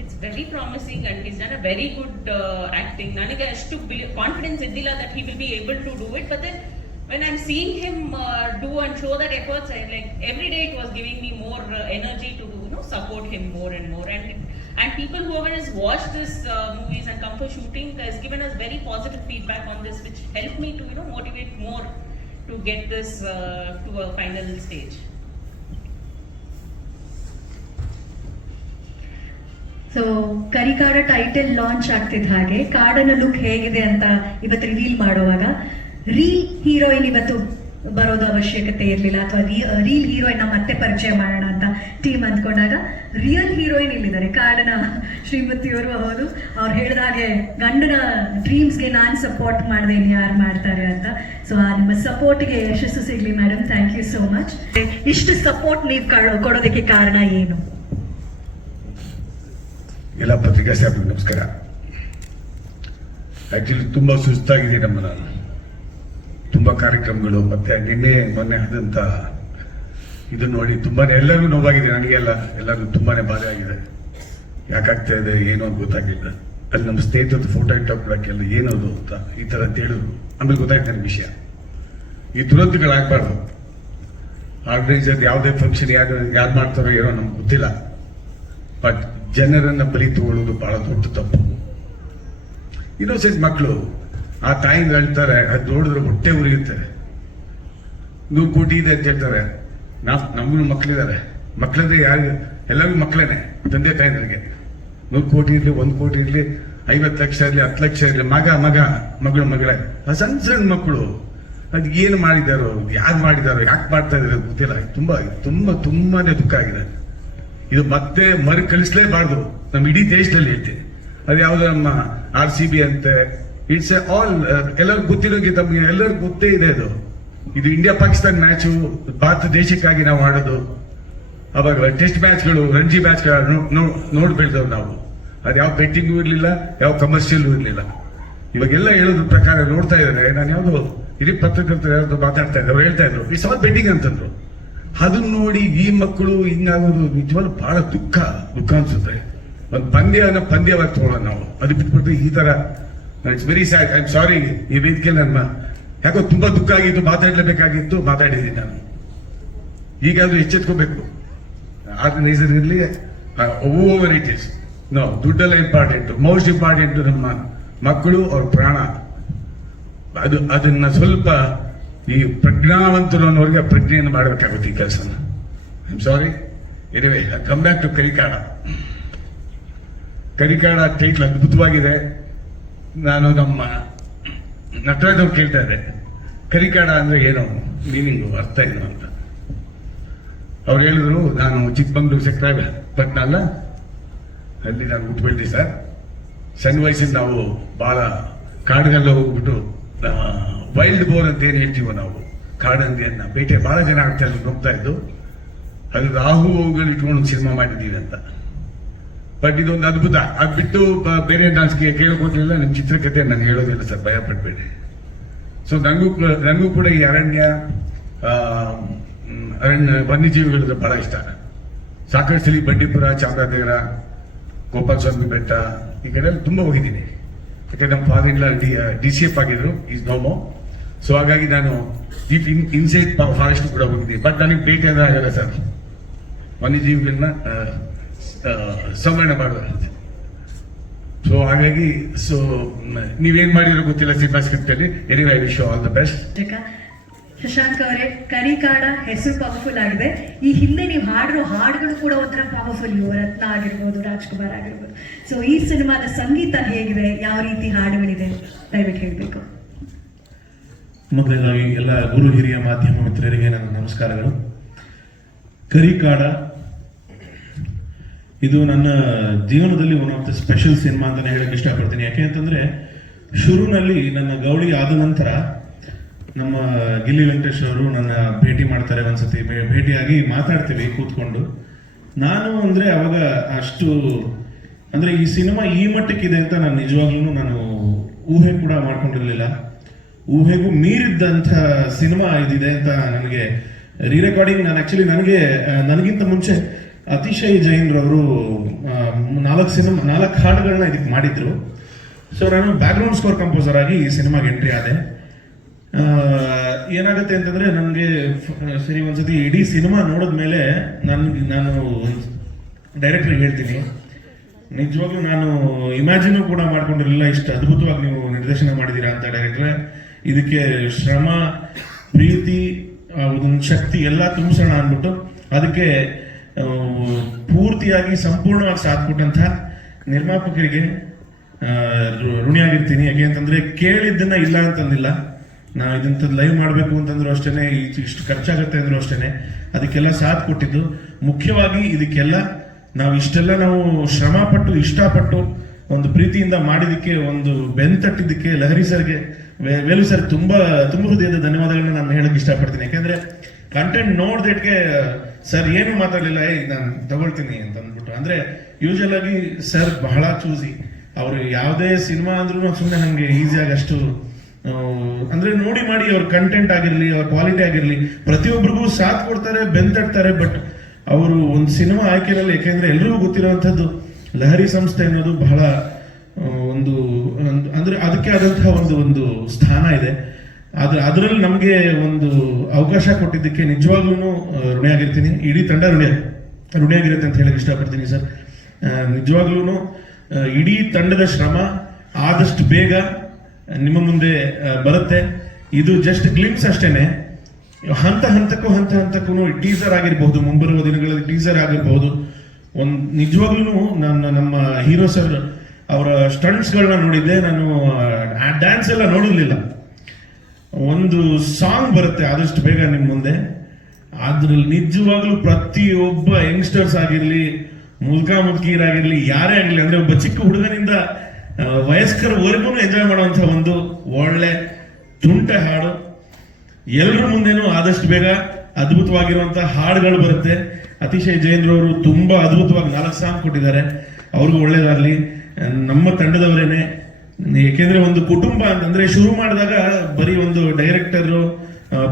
it's very promising and he's done a very good uh, acting ನನಗೆ ಅಷ್ಟು confidence ಇದ್ದಿಲ್ಲ that he will be able to do it but then when I'm seeing him uh, do and show that efforts I like every day it was giving me more uh, energy to you know support him more and more and and people who have watched this uh, movies and come for shooting has given us very positive feedback on this which helped me to you know motivate more to get this uh, to a final stage so Karikaada title launch ಆಗ್ತಿದ್ದ ಹಾಗೆ ಕಾಡನ look ಹೇಗಿದೆ ಅಂತ ಇವತ್ತು reveal ಮಾಡುವಾಗ reel heroine ಇವತ್ತು ಬರೋದು ಅವಶ್ಯಕತೆ ಇರಲಿಲ್ಲ ಅಥವಾ ರೀಲ್ ಹೀರೋಯಿನ್ ಮತ್ತೆ ಪರಿಚಯ ಮಾಡೋಣ ಟೀಮ್ ಅಂದ್ಕೊಂಡಾಗ ರಿಯಲ್ ಹೀರೋಯಿನ್ ಇಲ್ಲಿದ್ದಾರೆ. ಕಾಡನ ಶ್ರೀಮತಿಯವರು ಹೌದು ಅವ್ರು. ಹೇಳಿದ ಹಾಗೆ ಗಂಡನ ಡ್ರೀಮ್ಸ್ಗೆ ನಾನು ಸಪೋರ್ಟ್ ಮಾಡಿದೆ ಇನ್ನು ಯಾರು ಮಾಡ್ತಾರೆ ಅಂತ. ಸೊ ಆ ನಿಮ್ಮ ಸಪೋರ್ಟ್ಗೆ ಯಶಸ್ಸು ಸಿಗಲಿ madam thank you so much ಇಷ್ಟು ಸಪೋರ್ಟ್ ನೀವು ಕೊಡೋದಕ್ಕೆ ಕಾರಣ ಏನು? ಎಲ್ಲ ಪತ್ರಿಕಾ ನಮಸ್ಕಾರ. ಆಕ್ಚುಲಿ ತುಂಬಾ ಸುಸ್ತಾಗಿದೆ ನಮ್ಮ ನಾನು ತುಂಬಾ ಕಾರ್ಯಕ್ರಮಗಳು. ಮತ್ತೆ ನಿನ್ನೆ ಮೊನ್ನೆ ಆದಂತ ಇದನ್ನ ನೋಡಿ ತುಂಬಾನೇ ಎಲ್ಲರಿಗೂ ನೋವಾಗಿದೆ ನನಗೆ ಅಲ್ಲ ಎಲ್ಲರಿಗೂ ತುಂಬಾನೇ ಬಾಧೆ ಆಗಿದೆ. ಯಾಕಾಗ್ತಾ ಇದೆ, ಏನು ಗೊತ್ತಾಗಿಲ್ಲ. ಅಲ್ಲಿ ನಮ್ಮ ಸ್ನೇಹಿತರದ್ದು ಫೋಟೋ ಏನು ಏನದು ಅಂತ ಈ ತರ ಅಂತ ಹೇಳಿದ್ರು. ಆಮೇಲೆ ಗೊತ್ತಾಯ್ತು ನನಗೆ ವಿಷಯ. ಈ ದುರಂತಗಳಾಗಬಾರ್ದು ಆರ್ಗನೈಸರ್ ಯಾವುದೇ ಫಂಕ್ಷನ್ ಯಾರು ಯಾರು ಮಾಡ್ತಾರೋ ಏನೋ ನಮ್ಗೆ ಗೊತ್ತಿಲ್ಲ. ಬಟ್ ಜನರನ್ನ ಬಲಿ ತಗೊಳ್ಳೋದು ಬಹಳ ದೊಡ್ಡ ತಪ್ಪು. ಇನ್ನೊಸೆಂಟ್ ಮಕ್ಕಳು ಆ ತಾಯಿಂದ ಹೇಳ್ತಾರೆ, ಅದು ನೋಡಿದ್ರೆ ಹೊಟ್ಟೆ ಉರಿಯುತ್ತೆ. ನೂರು ಕೋಟಿ ಇದೆ ಅಂತ ಹೇಳ್ತಾರೆ. ನಾವ್ ನಮಗೂ ಮಕ್ಕಳಿದ್ದಾರೆ ಮಕ್ಕಳಂದ್ರೆ ಯಾರು ಎಲ್ಲರಿಗೂ ಮಕ್ಕಳೇನೆ ತಂದೆ ತಾಯಿಗಳಿಗೆ. ನೂರು ಕೋಟಿ ಇರಲಿ, ಒಂದು ಕೋಟಿ ಇರಲಿ, ಐವತ್ತು ಲಕ್ಷ ಇರಲಿ, ಹತ್ತು ಲಕ್ಷ ಇರಲಿ, ಮಗ ಮಗ, ಮಗಳು, ಮಗಳೇ. ಸಣ್ಣ ಸಣ್ಣ ಮಕ್ಕಳು, ಅದು ಏನು ಮಾಡಿದಾರೋ, ಯಾರು ಮಾಡಿದಾರೋ, ಯಾಕೆ ಮಾಡ್ತಾ ಇದ್ದಾರೆ ಗೊತ್ತಿಲ್ಲ. ತುಂಬ ತುಂಬಾ ತುಂಬಾನೇ ದುಃಖ ಆಗಿದೆ. ಇದು ಮತ್ತೆ ಮರು ಕಳಿಸ್ಲೇಬಾರ್ದು. ನಮ್ಮ ಇಡೀ ದೇಶದಲ್ಲಿ ಐತೆ. ಅದು ಯಾವುದು ನಮ್ಮ ಆರ್ ಸಿ ಬಿ ಅಂತೆ. ಇಟ್ಸ್ ಆಲ್ ಎಲ್ಲರಿಗೂ ಗೊತ್ತಿರೋಂಗೆ ತಮಗೆ ಎಲ್ಲರಿಗೂ ಗೊತ್ತೇ ಇದೆ ಅದು. ಇದು ಇಂಡಿಯಾ ಪಾಕಿಸ್ತಾನ ಮ್ಯಾಚು ಭಾರತ ದೇಶಕ್ಕಾಗಿ ನಾವು ಆಡೋದು. ಅವಾಗ ಟೆಸ್ಟ್ ಮ್ಯಾಚ್ಗಳು ರಣಜಿ ಮ್ಯಾಚ್ಗಳನ್ನು ನೋಡ್ ಬೆಳೆದವ್ರು ನಾವು. ಅದು ಯಾವ ಬೆಟ್ಟಿಂಗು ಇರಲಿಲ್ಲ, ಯಾವ ಕಮರ್ಷಿಯಲ್ ಇರಲಿಲ್ಲ. ಇವಾಗೆಲ್ಲ ಹೇಳೋದ್ರ ಪ್ರಕಾರ ನೋಡ್ತಾ ಇದ್ದಾರೆ. ನಾನು ಯಾವ್ದು ಇಡೀ ಪತ್ರಕರ್ತರು ಯಾರು ಮಾತಾಡ್ತಾ ಇದ್ದಾರೆ, ಅವ್ರು ಹೇಳ್ತಾ ಇದ್ರು ಇಟ್ಸ್ ಆಲ್ ಬೆಟ್ಟಿಂಗ್ ಅಂತಂದ್ರು. ಅದನ್ನ ನೋಡಿ ಈ ಮಕ್ಕಳು ಹಿಂಗಾಗೋದು ನಿಜವಾಗ್ಲೂ ಬಹಳ ದುಃಖ ದುಃಖ ಅನ್ಸುತ್ತೆ. ಒಂದು ಪಂದ್ಯನ ಪಂದ್ಯವಾಗಿ ತಗೊಳ್ಳೋಣ ನಾವು. ಅದು ಬಿಟ್ಬಿಟ್ಟು ಈ ತರ it's very sad I am sorry ಈ ವೇದಿಕೆ ನನ್ನ ಯಾಕೋ ತುಂಬಾ ದುಃಖ ಆಗಿತ್ತು ಮಾತಾಡ್ಲೇಬೇಕಾಗಿತ್ತು ಮಾತಾಡಿದ್ದೀನಿ ನಾನು. ಈಗ ಎಚ್ಚೆತ್ಕೋಬೇಕು. ಆರ್ಗನೈಸರ್ ಇರಲಿ ಓವರ್ ಇಟ್ ಇಸ್ ನೋ ದುಡ್ಡೆಲ್ಲ ಇಂಪಾರ್ಟೆಂಟ್ ಮೋಸ್ಟ್ ಇಂಪಾರ್ಟೆಂಟ್ ನಮ್ಮ ಮಕ್ಕಳು, ಅವ್ರ ಪ್ರಾಣ. ಅದು, ಅದನ್ನ ಸ್ವಲ್ಪ ಈ ಪ್ರಜ್ಞಾವಂತರು ಅನ್ನೋರಿಗೆ ಪ್ರಜ್ಞೆಯನ್ನು ಮಾಡಬೇಕಾಗುತ್ತೆ ಈ ಕೆಲಸನ. I sorry anyway come back to Karikaada Karikaada title ಅದ್ಭುತವಾಗಿದೆ. ನಾನು ನಮ್ಮ ನಟರಾಜ್ ಕೇಳ್ತಾ ಇದ್ದೆ ಕರಿಕಾಡ ಅಂದ್ರೆ ಏನು ಮೀನಿಂಗು, ಅರ್ಥ ಏನು ಅಂತ. ಅವ್ರು ಹೇಳಿದ್ರು, ನಾನು ಚಿಕ್ಕಮಂಗ್ಳೂರು ಸೆಕ್ಟರ್ ಪಟ್ನಲ್ಲ ಅಲ್ಲಿ ನಾನು ಹುಟ್ಟು ಬೆಳೆದಿ ಸರ್. ಸಣ್ಣ ವಯಸ್ಸಿಂದ ನಾವು ಭಾಳ ಕಾಡುಗಲ್ಲ ಹೋಗ್ಬಿಟ್ಟು ವೈಲ್ಡ್ ಬೋರ್ ಅಂತ ಏನು ಹೇಳ್ತೀವೋ ನಾವು, ಕಾಡಂದಿಯನ್ನು. ಬೇಟೆ ಬಹಳ ಜನ ಆಗ್ತಾ ಇದ್ರು ಹೋಗ್ತಾ ಇದ್ದು. ಅದು ರಾಹು ಹೋಗಲು ಇಟ್ಕೊಂಡು ಸಿನಿಮಾ ಮಾಡಿದ್ದೀವಿ ಅಂತ. ಬಟ್ ಇದೊಂದು ಅದ್ಭುತ. ಅದು ಬಿಟ್ಟು ಬೇರೆ ಡಾನ್ಸ್ಗೆ ಕೇಳಿಕೊಟ್ಟಿಲ್ಲ ನನ್ನ ಚಿತ್ರಕಥೆ ನಾನು ಹೇಳೋದಿಲ್ಲ ಸರ್ ಭಯ ಪಡ್ಬೇಡಿ ಸೊ ನನಗೂ ನನಗೂ ಕೂಡ ಈ ಅರಣ್ಯ ಅರಣ್ಯ, ವನ್ಯಜೀವಿಗಳಂದ್ರೆ ಬಹಳ ಇಷ್ಟ ಸಾಕಷ್ಟು ಬಂಡೀಪುರ, ಚಾಮರಾಜನಗರ ಗೋಪಾಲ ಸ್ವಾಮಿ ಬೆಟ್ಟ, ಈ ಕಡೆ ಎಲ್ಲ ತುಂಬಾ ಹೋಗಿದ್ದೀನಿ. ಯಾಕಂದ್ರೆ ನಮ್ಮ ಫಾದರ್ ಇಲ್ಲ ಡಿ ಡಿ ಸಿ ಎಫ್ ಆಗಿದ್ರು. ಈಸ್ ನೋಮೋ ಸೊ ಹಾಗಾಗಿ ನಾನು ಡೀಪ್ ಇನ್ ಇನ್ಸೈಡ್ ಫಾರೆಸ್ಟ್ ಕೂಡ ಹೋಗಿದ್ದೀನಿ. ಬಟ್ ನನಗೆ ಭೇಟಿ ಆಗಲ್ಲ ಸರ್. ವನ್ಯಜೀವಿಗಳನ್ನ ಆ, ಮಾಡುವಂತೆ ಸೊ ಹಾಗಾಗಿ ಸೊ ನೀವೇನ್ ಮಾಡಿರೋ ಗೊತ್ತಿಲ್ಲ ಸಿನಿಮಾ ಸ್ಕ್ರಿಪ್ಟ್ ಅಲ್ಲಿ anyway I wish all the best Shashank ಅವರೇ ಕರಿಕಾಡ ಹೆಸರು ಪವರ್ಫುಲ್ ಆಗಿದೆ. ಈ ಹಿಂದೆ ನೀವು ಹಾಡಿರೋ ಹಾಡುಗಳು ಕೂಡ ಒಂಥರ ಪವರ್ಫುಲ್ ಇವು ರತ್ನ ಆಗಿರ್ಬೋದು ರಾಜ್ಕುಮಾರ್ ಆಗಿರ್ಬೋದು. ಸೊ ಈ ಸಿನಿಮಾದ ಸಂಗೀತ ಹೇಗಿದೆ? ಯಾವ ರೀತಿ ಹಾಡುಗಳಿದೆ? ದಯವಿಟ್ಟು ಹೇಳಬೇಕು. ಮೊದಲನೇದಾಗಿ ಎಲ್ಲ ಗುರು ಹಿರಿಯ ಮಾಧ್ಯಮ ಮಿತ್ರರಿಗೆ ನನ್ನ ನಮಸ್ಕಾರಗಳು. ಕರಿಕಾಡ ಇದು ನನ್ನ ಜೀವನದಲ್ಲಿ one of the special cinema ಅಂತಲೇ ಹೇಳಕ್ ಇಷ್ಟಪಡ್ತೀನಿ. ಯಾಕೆ ಅಂತಂದ್ರೆ, ಶುರುನಲ್ಲಿ ನನ್ನ ಗೌಳಿ ಆದ ನಂತರ ನಮ್ಮ ಗಿಲ್ಲಿ ವೆಂಕಟೇಶ್ ಅವರು ನನ್ನ ಭೇಟಿ ಮಾಡ್ತಾರೆ ಒಂದ್ಸತಿ. ಭೇಟಿಯಾಗಿ ಮಾತಾಡ್ತೀವಿ, ಕೂತ್ಕೊಂಡು. ನಾನು ಅಂದ್ರೆ ಅವಾಗ ಅಷ್ಟು, ಅಂದ್ರೆ ಈ ಸಿನಿಮಾ ಈ ಮಟ್ಟಕ್ಕಿದೆ ಅಂತ ನಾನು ನಿಜವಾಗ್ಲೂ ನಾನು ಊಹೆ ಕೂಡ ಮಾಡ್ಕೊಂಡಿರ್ಲಿಲ್ಲ. ಊಹೆಗೂ ಮೀರಿದ್ದಂಥ ಸಿನಿಮಾ ಇದಿದೆ ಅಂತ ನನಗೆ ರೀ ರೆಕಾರ್ಡಿಂಗ್ ನಾನು ಆ್ಯಕ್ಚುಲಿ ನನಗೆ ನನಗಿಂತ ಮುಂಚೆ ಅತಿಶಯ್ ಜೈನ್ ಅವರು ನಾಲ್ಕು ಸಿನಿಮಾ, ನಾಲ್ಕು ಹಾಡುಗಳನ್ನ ಇದಕ್ಕೆ ಮಾಡಿದ್ರು. ಸೊ ನಾನು ಬ್ಯಾಕ್ಗ್ರೌಂಡ್ ಸ್ಕೋರ್ ಕಂಪೋಸರ್ ಆಗಿ ಈ ಸಿನಿಮಾಗೆ ಎಂಟ್ರಿ ಆದೆ. ಏನಾಗುತ್ತೆ ಅಂತಂದ್ರೆ ನನಗೆ ಸರಿ, ಒಂದ್ಸತಿ ಇಡೀ ಸಿನಿಮಾ ನೋಡಿದ್ಮೇಲೆ ನನ್ಗೆ ನಾನು ಡೈರೆಕ್ಟ್ರಿಗೆ ಹೇಳ್ತೀನಿ. ನಿಜವಾಗ್ಲೂ ನಾನು ಇಮ್ಯಾಜಿನ್ ಕೂಡ ಮಾಡ್ಕೊಂಡಿರಲಿಲ್ಲ, ಇಷ್ಟು ಅದ್ಭುತವಾಗಿ ನೀವು ನಿರ್ದೇಶನ ಮಾಡಿದ್ದೀರಾ ಅಂತ ಡೈರೆಕ್ಟ್ರೆ ಇದಕ್ಕೆ ಶ್ರಮ, ಪ್ರೀತಿ ಒಂದು ಶಕ್ತಿ ಎಲ್ಲ ತುಂಬಿಸೋಣ ಅಂದ್ಬಿಟ್ಟು ಅದಕ್ಕೆ ಪೂರ್ತಿಯಾಗಿ ಸಂಪೂರ್ಣವಾಗಿ ಸಾಥ್ ಕೊಟ್ಟಂತ ನಿರ್ಮಾಪಕರಿಗೆ ಋಣಿಯಾಗಿರ್ತೀನಿ. ಯಾಕೆ ಅಂತಂದ್ರೆ ಕೇಳಿದ್ದನ್ನ ಇಲ್ಲ ಅಂತಂದಿಲ್ಲ. ನಾವು ಇದಂತ ಲೈವ್ ಮಾಡಬೇಕು ಅಂತಂದ್ರು ಅಷ್ಟೇನೆ ಇಷ್ಟು ಖರ್ಚಾಗುತ್ತೆ ಅಂದ್ರು ಅಷ್ಟೇನೆ, ಅದಕ್ಕೆಲ್ಲ ಸಾಥ್ ಕೊಟ್ಟಿದ್ದು ಮುಖ್ಯವಾಗಿ ಇದಕ್ಕೆಲ್ಲ ನಾವು ಇಷ್ಟೆಲ್ಲ ನಾವು ಶ್ರಮ ಪಟ್ಟು ಇಷ್ಟಪಟ್ಟು ಒಂದು ಪ್ರೀತಿಯಿಂದ ಮಾಡಿದಕ್ಕೆ ಒಂದು ಬೆಂತಟ್ಟಿದ್ದಕ್ಕೆ ಲಹರಿ ಸರ್ಗೆ ವೇಲು ಸರ್, ತುಂಬಾ, ತುಂಬ ಹೃದಯದ ಧನ್ಯವಾದಗಳನ್ನ ನಾನು ಹೇಳಕ್ ಇಷ್ಟಪಡ್ತೀನಿ. ಯಾಕೆಂದ್ರೆ ಕಂಟೆಂಟ್ ನೋಡ್ದೇಟ್ಗೆ ಸರ್ ಏನು ಮಾತಾಡಲಿಲ್ಲ ಈಗ ನಾನು ತಗೊಳ್ತೀನಿ ಅಂತ ಅಂದ್ಬಿಟ್ಟು. ಅಂದ್ರೆ ಯೂಶಲ್ ಆಗಿ ಸರ್ ಬಹಳ ಚೂಸಿ ಅವರು ಯಾವುದೇ ಸಿನಿಮಾ ಅಂದ್ರೂ ಸುಮ್ಮನೆ ಹಂಗೆ ಈಸಿಯಾಗಿ ಅಷ್ಟು ಅಂದ್ರೆ ನೋಡಿ ಮಾಡಿ ಅವ್ರ ಕಂಟೆಂಟ್ ಆಗಿರಲಿ, ಅವ್ರ ಕ್ವಾಲಿಟಿ ಆಗಿರಲಿ ಪ್ರತಿಯೊಬ್ಬರಿಗೂ ಸಾಥ್ ಕೊಡ್ತಾರೆ ಬೆಂತಟ್ತಾರೆ ಬಟ್ ಅವರು ಒಂದು ಸಿನಿಮಾ ಆಯ್ಕೆನಲ್ಲಿ ಯಾಕೆಂದ್ರೆ ಎಲ್ರಿಗೂ ಗೊತ್ತಿರುವಂತದ್ದು ಲಹರಿ ಸಂಸ್ಥೆ ಅನ್ನೋದು ಬಹಳ ಒಂದು- ಅಂದ್ರೆ ಅದಕ್ಕೆ ಆದಂತಹ ಒಂದು ಒಂದು ಸ್ಥಾನ ಇದೆ. ಆದ್ರೆ ಅದರಲ್ಲಿ ನಮಗೆ ಒಂದು ಅವಕಾಶ ಕೊಟ್ಟಿದ್ದಕ್ಕೆ ನಿಜವಾಗ್ಲೂ ಋಣಿಯಾಗಿರ್ತೀನಿ. ಇಡೀ ತಂಡ ಋಣಿ, ಋಣಿಯಾಗಿರುತ್ತೆ ಅಂತ ಹೇಳಕ್ ಇಷ್ಟಪಡ್ತೀನಿ ಸರ್. ನಿಜವಾಗ್ಲೂ ಇಡೀ ತಂಡದ ಶ್ರಮ ಆದಷ್ಟು ಬೇಗ ನಿಮ್ಮ ಮುಂದೆ ಬರುತ್ತೆ. ಇದು ಜಸ್ಟ್ ಗ್ಲಿಮ್ಸ್ ಅಷ್ಟೇನೆ. ಹಂತ ಹಂತಕ್ಕೂ ಹಂತ ಹಂತಕ್ಕೂ ಟೀಸರ್ ಆಗಿರಬಹುದು, ಮುಂಬರುವ ದಿನಗಳಲ್ಲಿ ಟೀಸರ್ ಆಗಿರಬಹುದು. ಒಂದು ನಿಜವಾಗ್ಲೂ ನನ್ನ, ನಮ್ಮ ಹೀರೋ ಸರ್ ಅವರ ಸ್ಟಂಟ್ಸ್ಗಳನ್ನ ನೋಡಿದ್ದೆ. ನಾನು ಡ್ಯಾನ್ಸ್ ಎಲ್ಲ ನೋಡಿರ್ಲಿಲ್ಲ. ಒಂದು ಸಾಂಗ್ ಬರುತ್ತೆ, ಆದಷ್ಟು ಬೇಗ ನಿಮ್ಮ ಮುಂದೆ. ಅದ್ರಲ್ಲಿ ನಿಜವಾಗ್ಲೂ ಪ್ರತಿಯೊಬ್ಬ ಯಂಗ್ಸ್ಟರ್ಸ್ ಆಗಿರ್ಲಿ, ಮುಲ್ಕ ಮುದ್ಕೀರಾಗಿರ್ಲಿ ಯಾರೇ ಆಗಿರ್ಲಿ, ಅಂದ್ರೆ ಒಬ್ಬ ಚಿಕ್ಕ ಹುಡುಗನಿಂದ ವಯಸ್ಕರವರೆಗೂ ಎಂಜಾಯ್ ಮಾಡುವಂತ ಒಂದು ಒಳ್ಳೆ ತುಂಟೆ ಹಾಡು. ಎಲ್ಲರ ಮುಂದೆನೂ ಆದಷ್ಟು ಬೇಗ ಅದ್ಭುತವಾಗಿರುವಂತಹ ಹಾಡುಗಳು ಬರುತ್ತೆ. ಅತಿಶಯ್ ಜಯೇಂದ್ರ ಅವರು ತುಂಬಾ ಅದ್ಭುತವಾಗಿ ನಾಲ್ಕು ಸಾಂಗ್ ಕೊಟ್ಟಿದ್ದಾರೆ. ಅವ್ರಿಗೂ ಒಳ್ಳೇದಾಗ್ಲಿ. ನಮ್ಮ ತಂಡದವರೇನೆ ಏಕೆಂದ್ರೆ ಒಂದು ಕುಟುಂಬ ಅಂತಂದ್ರೆ ಶುರು ಮಾಡಿದಾಗ ಬರೀ ಒಂದು ಡೈರೆಕ್ಟರ್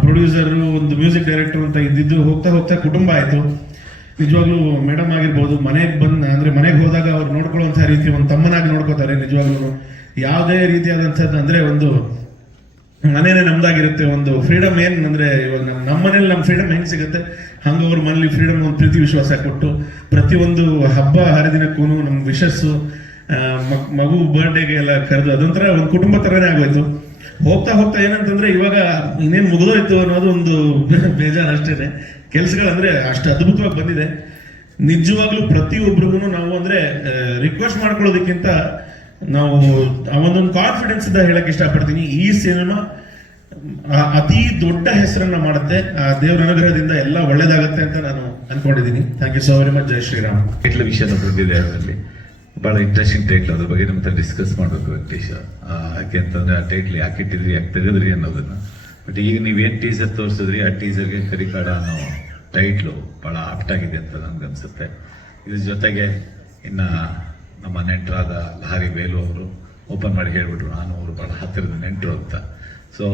ಪ್ರೊಡ್ಯೂಸರ್ ಒಂದು ಮ್ಯೂಸಿಕ್ ಡೈರೆಕ್ಟರ್ ಅಂತ ಇದ್ದಿದ್ದು ಹೋಗ್ತಾ ಹೋಗ್ತಾ ಕುಟುಂಬ ಆಯ್ತು. ನಿಜವಾಗ್ಲೂ ಮೇಡಮ್ ಆಗಿರ್ಬೋದು, ಮನೆಗೆ ಬಂದ್, ಅಂದ್ರೆ ಮನೆಗೆ ಹೋದಾಗ ಅವ್ರು ನೋಡ್ಕೊಳ್ಳುವಂಥ ರೀತಿ ಒಂದು ತಮ್ಮನಾಗಿ ನೋಡ್ಕೋತಾರೆ ನಿಜವಾಗ್ಲೂ ಯಾವುದೇ ರೀತಿಯಾದಂಥದ್ದು ಅಂದ್ರೆ ಒಂದು ಮನೇನೆ ನಮ್ದಾಗಿರುತ್ತೆ, ಒಂದು ಫ್ರೀಡಮ್ ಏನ್ ಅಂದ್ರೆ ಇವಾಗ ನಮ್ ನಮ್ಮ ಮನೇಲಿ ನಮ್ಮ ಫ್ರೀಡಮ್ ಹೆಂಗ್ ಸಿಗುತ್ತೆ? ಹಂಗ ಅವ್ರ ಮನೇಲಿ ಫ್ರೀಡಮ್ ಒಂದು ಪ್ರೀತಿ ವಿಶ್ವಾಸ ಕೊಟ್ಟು ಪ್ರತಿಯೊಂದು ಹಬ್ಬ ಹರಿದಿನಕ್ಕೂ ನಮ್ಮ ವಿಶಸ್ಸು ಮಗು ಬರ್ಡೇಗೆ ಎಲ್ಲ ಕರೆದು ಅದೊಂಥರ ಒಂದು ಕುಟುಂಬ ತರನೇ ಆಗೋಯ್ತು. ಹೋಗ್ತಾ ಹೋಗ್ತಾ ಏನಂತಂದ್ರೆ ಇವಾಗ ಇನ್ನೇನು ಮುಗಿದೋಯ್ತು ಅನ್ನೋದು ಒಂದು ಬೇಜಾರು ಅಷ್ಟೇನೆ ಕೆಲ್ಸಗಳಂದ್ರೆ ಅಷ್ಟು ಅದ್ಭುತವಾಗಿ ಬಂದಿದೆ. ನಿಜವಾಗ್ಲೂ ಪ್ರತಿಯೊಬ್ಬರಿಗೂ ನಾವು ಅಂದ್ರೆ ರಿಕ್ವೆಸ್ಟ್ ಮಾಡ್ಕೊಳ್ಳೋದಕ್ಕಿಂತ ನಾವು ಆ ಒಂದೊಂದು ಕಾನ್ಫಿಡೆನ್ಸ್ ಇಂದ ಹೇಳಕ್ ಇಷ್ಟಪಡ್ತೀನಿ. ಈ ಸಿನಿಮಾ ಅತಿ ದೊಡ್ಡ ಹೆಸರನ್ನ ಮಾಡುತ್ತೆ. ಆ ದೇವರ ಅನುಗ್ರಹದಿಂದ ಎಲ್ಲ ಒಳ್ಳೇದಾಗತ್ತೆ ಅಂತ ನಾನು ಅನ್ಕೊಂಡಿದ್ದೀನಿ. Thank you so very much ಜೈ ಶ್ರೀರಾಮ್. ಇಟ್ಲ ವಿಷಯ ಬಂದಿದೆ ಅದರಲ್ಲಿ. ಬಹಳ ಇಂಟ್ರೆಸ್ಟಿಂಗ್ ಟೈಟ್ಲ್ ಅದ್ರ ಬಗ್ಗೆ ನಮ್ಮ ಡಿಸ್ಕಸ್ ಮಾಡಬೇಕು ವೆಂಕಟೇಶ. ಯಾಕೆ ಅಂತಂದ್ರೆ ಆ ಟೈಟ್ಲ್ ಯಾಕೆ ಇಟ್ಟಿದ್ರಿ, ಯಾಕೆ ತೆಗೆದ್ರಿ ಅನ್ನೋದನ್ನ. ಬಟ್ ಈಗ ನೀವೇನ್ ಟೀಸರ್ ತೋರಿಸಿದ್ರಿ, ಆ ಟೀಸರ್ಗೆ ಕರಿಕಾಡ ಅನ್ನೋ ಟೈಟ್ಲು ಬಹಳ ಆಪ್ಟ್ ಆಗಿದೆ ಅಂತ ನನ್ಗೆ ಅನ್ಸುತ್ತೆ. ಇದ್ರ ಜೊತೆಗೆ ಇನ್ನ ನಮ್ಮ ನೆಂಟರಾದ ಲಹರಿ ಬೇಲು ಅವರು ಓಪನ್ ಮಾಡಿ ಹೇಳ್ಬಿಟ್ರು. ನಾನು ಅವರು ಭಾಳ ಹತ್ತಿರದ ನೆಂಟರು ಅಂತ. ಸೊ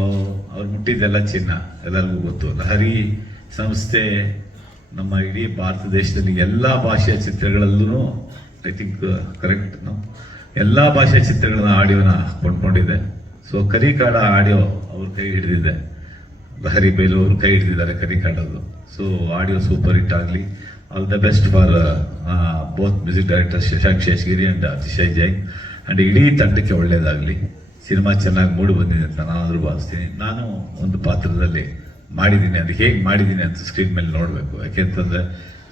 ಅವ್ರು ಮುಟ್ಟಿದ್ದೆಲ್ಲ ಚಿನ್ನ. ಎಲ್ಲರಿಗೂ ಗೊತ್ತು. ಲಹರಿ ಸಂಸ್ಥೆ ನಮ್ಮ ಇಡೀ ಭಾರತ ದೇಶದಲ್ಲಿ ಎಲ್ಲಾ ಭಾಷೆಯ ಚಿತ್ರಗಳಲ್ಲೂ ಐ ಥಿಂಕ್ ಕರೆಕ್ಟ್ ಎಲ್ಲಾ ಭಾಷೆ ಚಿತ್ರಗಳನ್ನ ಆಡಿಯೋನ ಕೊಂಡ್ಕೊಂಡಿದೆ ಸೊ ಕರಿಕಾಡ ಆಡಿಯೋ ಅವ್ರ ಕೈ ಹಿಡಿದಿದೆ. ಲಹರಿ ಬೇಲು ಅವ್ರ ಕೈ ಹಿಡಿದಿದ್ದಾರೆ ಕರಿಕಾಡದ್ದು. ಸೊ ಆಡಿಯೋ ಸೂಪರ್ ಹಿಟ್ ಆಗಲಿ. All the best for both music director Shashank Seshagiri and Atishay Jain. And ಇಡೀ ತಂಡಕ್ಕೆ ಒಳ್ಳೇದಾಗಲಿ. ಸಿನಿಮಾ ಚೆನ್ನಾಗಿ ಮೂಡಿ ಬಂದಿದೆ ಅಂತ ನಾನಾದ್ರೂ ಭಾವಿಸ್ತೀನಿ. ನಾನು ಒಂದು ಪಾತ್ರದಲ್ಲಿ ಮಾಡಿದ್ದೀನಿ ಅದು ಹೇಗೆ ಮಾಡಿದ್ದೀನಿ ಅಂತ ಸ್ಕ್ರೀನ್ ಮೇಲೆ ನೋಡಬೇಕು. ಯಾಕೆಂತಂದ್ರೆ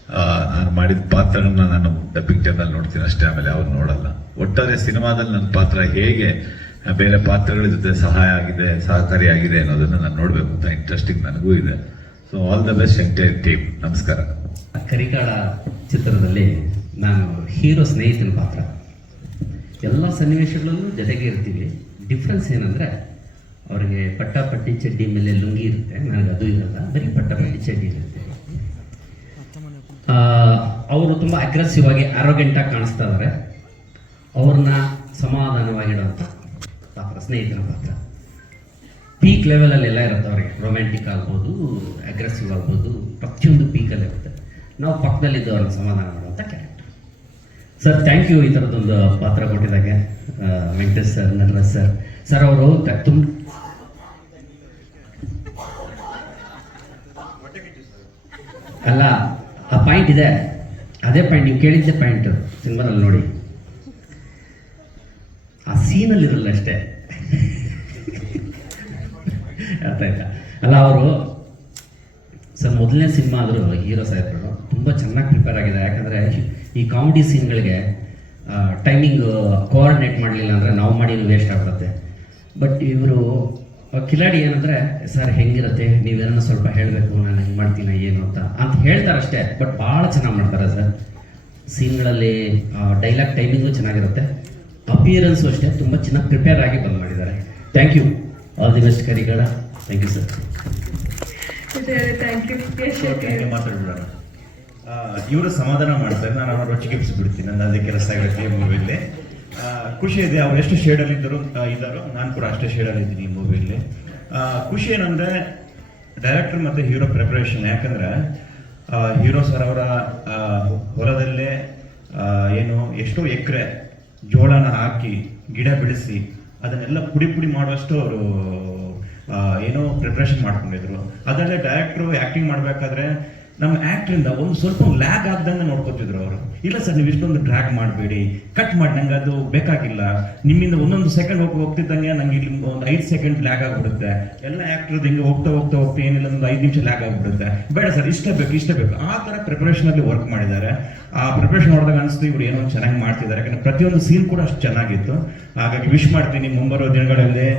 ನಾನು ಮಾಡಿದ ಪಾತ್ರಗಳನ್ನ ನಾನು ಡಬ್ಬಿಂಗ್ ಟೈಮಲ್ಲಿ ನೋಡ್ತೀನಿ ಅಷ್ಟೇ, ಆಮೇಲೆ ಅವ್ರು ನೋಡಲ್ಲ. ಒಟ್ಟಾರೆ ಸಿನಿಮಾದಲ್ಲಿ ನನ್ನ ಪಾತ್ರ ಹೇಗೆ, ಬೇರೆ ಪಾತ್ರಗಳ ಜೊತೆ ಸಹಾಯ ಆಗಿದೆ ಸಹಕಾರಿಯಾಗಿದೆ ಅನ್ನೋದನ್ನ ನಾನು ನೋಡಬೇಕು ಅಂತ ಇಂಟ್ರೆಸ್ಟಿಂಗ್ ನನಗೂ ಇದೆ. So all the best entire team ನಮಸ್ಕಾರ. ಕರಿಕಾಳ ಚಿತ್ರದಲ್ಲಿ ನಾನು ಹೀರೋ ಸ್ನೇಹಿತನ ಪಾತ್ರ. ಎಲ್ಲ ಸನ್ನಿವೇಶಗಳಲ್ಲೂ ಜೊತೆಗೆ ಇರ್ತೀವಿ. ಡಿಫ್ರೆನ್ಸ್ ಏನಂದರೆ, ಅವರಿಗೆ ಪಟ್ಟ ಪಟ್ಟಿ ಚಡ್ಡಿ ಮೇಲೆ ಲುಂಗಿ ಇರುತ್ತೆ. ನನಗೆ ಅದು ಇರಲ್ಲ. ಬರೀ ಪಟ್ಟ ಪಟ್ಟಿ ಚಡ್ಡಿ ಇರುತ್ತೆ. ಅವರು ತುಂಬ ಅಗ್ರೆಸಿವ್ ಆಗಿ ಆರೋಗ್ಯಂಟಾಗಿ ಕಾಣಿಸ್ತಾ ಇದ್ದಾರೆ ಅವ್ರನ್ನ ಸಮಾಧಾನವಾಗಿಡುವಂಥ ಪಾತ್ರ ಸ್ನೇಹಿತರ ಪಾತ್ರ. ಪೀಕ್ ಲೆವೆಲಲ್ಲಿ ಎಲ್ಲ ಇರುತ್ತೆ ಅವ್ರಿಗೆ. ರೊಮ್ಯಾಂಟಿಕ್ ಆಗ್ಬೋದು ಅಗ್ರೆಸಿವ್ ಆಗ್ಬೋದು ಪ್ರತಿಯೊಂದು ಪೀಕಲ್ಲಿ ಇರುತ್ತೆ. ನಾವು ಪಕ್ಕದಲ್ಲಿದ್ದು ಅವ್ರನ್ನ ಸಮಾಧಾನ ಮಾಡುವಂಥ ಕ್ಯಾರೆಕ್ಟರ್ ಸರ್ ಥ್ಯಾಂಕ್ ಯು ಈ ಥರದ್ದೊಂದು ಪಾತ್ರ ಕೊಟ್ಟಿದ್ದಾಗೆ ಆ, Venkatesh sir Nataraj sir sir ಅವರು ತುಂಬ ಅಲ್ಲ ಆ ಪಾಯಿಂಟ್ ಇದೆ. ಅದೇ ಪಾಯಿಂಟ್ ನೀವು ಕೇಳಿದ್ದೆ ಪಾಯಿಂಟ್ ಸಿನಿಮಾದಲ್ಲಿ ನೋಡಿ. ಆ ಸೀನಲ್ಲಿ ಇರಲ್ಲ ಅಷ್ಟೇ. ಅರ್ಥ ಆಯ್ತಾ? ಅಲ್ಲ, ಅವರು ಸರ್, ಮೊದಲನೇ ಸಿನಿಮಾ ಆದರೂ ಹೀರೋ ಸಾಹೇಬರು ತುಂಬ ಚೆನ್ನಾಗಿ ಪ್ರಿಪೇರ್ ಆಗಿದೆ ಯಾಕಂದರೆ ಈ ಕಾಮಿಡಿ ಸೀನ್ಗಳಿಗೆ ಟೈಮಿಂಗ್ ಕೋಆರ್ಡಿನೇಟ್ ಮಾಡಲಿಲ್ಲ ಅಂದರೆ ನಾವು ಮಾಡಿ ವೇಸ್ಟ್ ಆಗ್ಬಿಡುತ್ತೆ. ಬಟ್ ಇವರು ಕಿಲಾಡಿ ಏನಂದ್ರೆ ಸರ್ ಹೆಂಗಿರುತ್ತೆ? ನೀವೇನೋ ಸ್ವಲ್ಪ ಹೇಳಬೇಕು ನಾನು ಹೆಂಗೆ ಮಾಡ್ತೀನಿ ಏನು ಅಂತ. ಅಂತ ಹೇಳ್ತಾರಷ್ಟೇ ಬಟ್ ಭಾಳ ಚೆನ್ನಾಗಿ ಮಾಡ್ತಾರೆ ಸರ್. ಸೀನ್ಗಳಲ್ಲಿ ಡೈಲಾಗ್ ಟೈಮಿಂಗು ಚೆನ್ನಾಗಿರುತ್ತೆ. ಅಪಿಯರೆನ್ಸು ಅಷ್ಟೇ ತುಂಬ ಚೆನ್ನಾಗಿ ಪ್ರಿಪೇರ್ ಆಗಿ ಬಂದ್ ಮಾಡಿದ್ದಾರೆ. Thank you all the best Karikaada thank you sir ಮಾತಾಡ್ಬಿಡೋಣ. ಇವರು ಸಮಾಧಾನ ಮಾಡ್ತಾರೆ ನಾನು ಅವರ ಚಿಕಿತ್ಸೆ ಬಿಡ್ತೀನಿ ನನ್ನ ಅದೇ ಕೆಲಸ ಆಗುತ್ತೆ ಈ ಮೂವಿಯಲ್ಲಿ ಖುಷಿ ಇದೆ, ಅವ್ರು ಎಷ್ಟು ಶೇಡಲ್ಲಿ ಇದ್ದರು ಇದ್ದಾರೋ, ನಾನು ಕೂಡ ಅಷ್ಟೇ ಶೇಡಲ್ಲಿ ಇದ್ದೀನಿ ಈ ಮೂವಿಯಲ್ಲಿ ಖುಷಿ ಏನಂದ್ರೆ ಡೈರೆಕ್ಟರ್ ಮತ್ತೆ ಹೀರೋ ಪ್ರಿಪ್ರೇಷನ್ ಯಾಕಂದ್ರೆ ಹೀರೋ ಸರ್ ಅವರ ಹೊಲದಲ್ಲೇ ಏನು, ಎಷ್ಟೋ ಎಕರೆ ಜೋಳನ ಹಾಕಿ, ಗಿಡ ಬೆಳೆಸಿ, ಅದನ್ನೆಲ್ಲ ಪುಡಿ ಪುಡಿ ಮಾಡುವಷ್ಟು ಅವರು ಏನೋ ಪ್ರಿಪ್ರೇಷನ್ ಮಾಡ್ಕೊಂಡಿದ್ರು. ಅದರಲ್ಲೇ ಡೈರೆಕ್ಟ್ರು ಆ್ಯಕ್ಟಿಂಗ್ ಮಾಡ್ಬೇಕಾದ್ರೆ ನಮ್ಮ ಆ್ಯಕ್ಟ್ರಿಂದ ಒಂದು ಸ್ವಲ್ಪ ಲ್ಯಾಗ್ ಆಗ್ದಂಗೆ ನೋಡ್ಕೊತಿದ್ರು ಅವರು. ಇಲ್ಲ ಸರ್, ನೀವು ಇಷ್ಟೊಂದು ಡ್ರ್ಯಾಗ್ ಮಾಡಬೇಡಿ ಕಟ್ ಮಾಡಿ, ನಂಗೆ ಅದು ಬೇಕಾಗಿಲ್ಲ. ನಿಮ್ಮಿಂದ ಒಂದೊಂದು ಸೆಕೆಂಡ್ ಹೋಗಿ ಹೋಗ್ತಿದ್ದಂಗೆ ನಂಗೆ ಇಲ್ಲಿ ಒಂದು ಐದು ಸೆಕೆಂಡ್ ಲ್ಯಾಗ್ ಆಗಿಬಿಡುತ್ತೆ. ಎಲ್ಲ ಆ್ಯಕ್ಟ್ರದ್ದು ಹಿಂಗೆ ಹೋಗ್ತಾ ಹೋಗ್ತಾ ಹೋಗ್ತಾ ಏನಿಲ್ಲ, ಒಂದು ಐದು ನಿಮಿಷ ಲ್ಯಾಗ್ ಆಗಿಬಿಡುತ್ತೆ. ಬೇಡ ಸರ್, ಇಷ್ಟೇ ಬೇಕು ಇಷ್ಟೇ ಬೇಕು. ಆ ಥರ ಪ್ರಿಪರೇಷನ್ ಅಲ್ಲಿ ವರ್ಕ್ ಮಾಡಿದ್ದಾರೆ. ಆ ಪ್ರಿಪರೇಷನ್ ನೋಡಿದಾಗ ಅನಿಸ್ತು, ಇವರು ಏನೋ ಚೆನ್ನಾಗಿ ಮಾಡ್ತಿದ್ದಾರೆ. ಯಾಕಂದ್ರೆ ಪ್ರತಿಯೊಂದು ಸೀನ್ ಕೂಡ ಅಷ್ಟು ಚೆನ್ನಾಗಿತ್ತು. ಹಾಗಾಗಿ ವಿಶ್ ಮಾಡ್ತೀನಿ ಮುಂಬರುವ ದಿನಗಳಲ್ಲಿ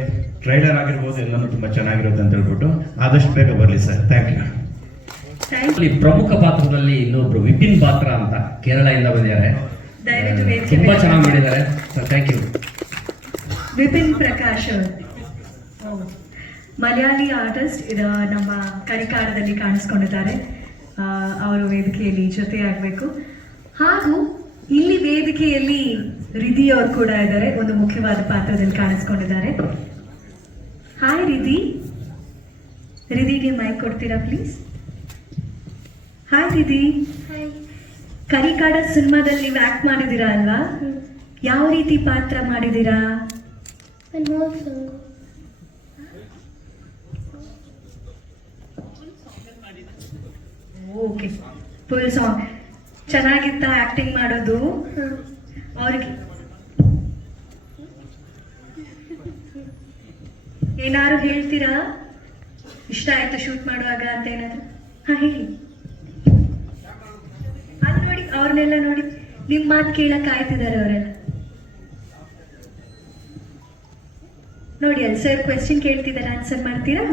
ಟ್ರೈಲರ್ ಆಗಿರ್ಬೋದು, ಎಲ್ಲನೂ ತುಂಬಾ ಚೆನ್ನಾಗಿರುತ್ತೆ ಅಂತ ಹೇಳ್ಬಿಟ್ಟು. ಆದಷ್ಟು ಬೇಗ ಬರಲಿ ಸರ್. ಥ್ಯಾಂಕ್ ಯು ಅಲ್ಲಿ ಪ್ರಮುಖ ಪಾತ್ರದಲ್ಲಿ ಇನ್ನೊಬ್ರು ವಿಪಿನ್ ಪಾತ್ರ ಅಂತ ಕೇರಳದಿಂದ ಬಂದಿದ್ದಾರೆ. ದಯವಿಟ್ಟು ವೇದಿಕೆ ತುಂಬಾ ಚೆನ್ನಾಗಿ ಮಾಡಿದ್ದಾರೆ. ಥ್ಯಾಂಕ್ ಯು ವಿಪಿನ್ ಪ್ರಕಾಶ್ ಅವರು. ಮಲಯಾಳಿ ಆರ್ಟಿಸ್ಟ್ ಇದ ನಮ್ಮ ಕರಿಕಾರದಲ್ಲಿ ಕಾಣಿಸ್ಕೊಂಡಿದ್ದಾರೆ. ಅವರು ವೇದಿಕೆಯಲ್ಲಿ ಜೊತೆಯಾಗಬೇಕು. ಹಾಗೂ ಇಲ್ಲಿ ವೇದಿಕೆಯಲ್ಲಿ ರಿಧಿ ಅವರು ಕೂಡ ಇದ್ದಾರೆ. ಒಂದು ಮುಖ್ಯವಾದ ಪಾತ್ರದಲ್ಲಿ ಕಾಣಿಸ್ಕೊಂಡಿದ್ದಾರೆ. ಹಾಯ್ ರಿಧಿ ರಿಧಿಗೆ ಮೈಕ್ ಕೊಡ್ತೀರಾ ಪ್ಲೀಸ್ ಹಾಯ್ ದಿದಿ ಕರಿಕಾಡ ಸಿನಿಮಾದಲ್ಲಿ ನೀವು ಆಕ್ಟ್ ಮಾಡಿದ್ದೀರಾ ಅಲ್ವಾ? ಯಾವ ರೀತಿ ಪಾತ್ರ ಮಾಡಿದ್ದೀರಾ? ಓಕೆ ಫುಲ್ ಸಾಂಗ್ ಚೆನ್ನಾಗಿತ್ತ ಆಕ್ಟಿಂಗ್ ಮಾಡೋದು? ಅವ್ರಿಗೆ ಏನಾದ್ರು ಹೇಳ್ತೀರಾ? ಇಷ್ಟ ಆಯ್ತು ಶೂಟ್ ಮಾಡುವಾಗ ಅಂತ ಏನಾದ್ರು? ಹಾ ಹೇಳಿ. ಅವ್ರನ್ನೆಲ್ಲ ನೋಡಿ ನಿಮ್ ಮಾತು ಕೇಳಕ್ ಕಾಯ್ತಿದ್ದಾರೆ ಅವರೆಲ್ಲ ನೋಡಿ ಅಲ್ಲಿ ಸರ್ ಕ್ವೆಶನ್ ಕೇಳ್ತಿದ್ದಾರೆ ಆನ್ಸರ್ ಮಾಡ್ತೀರಾ?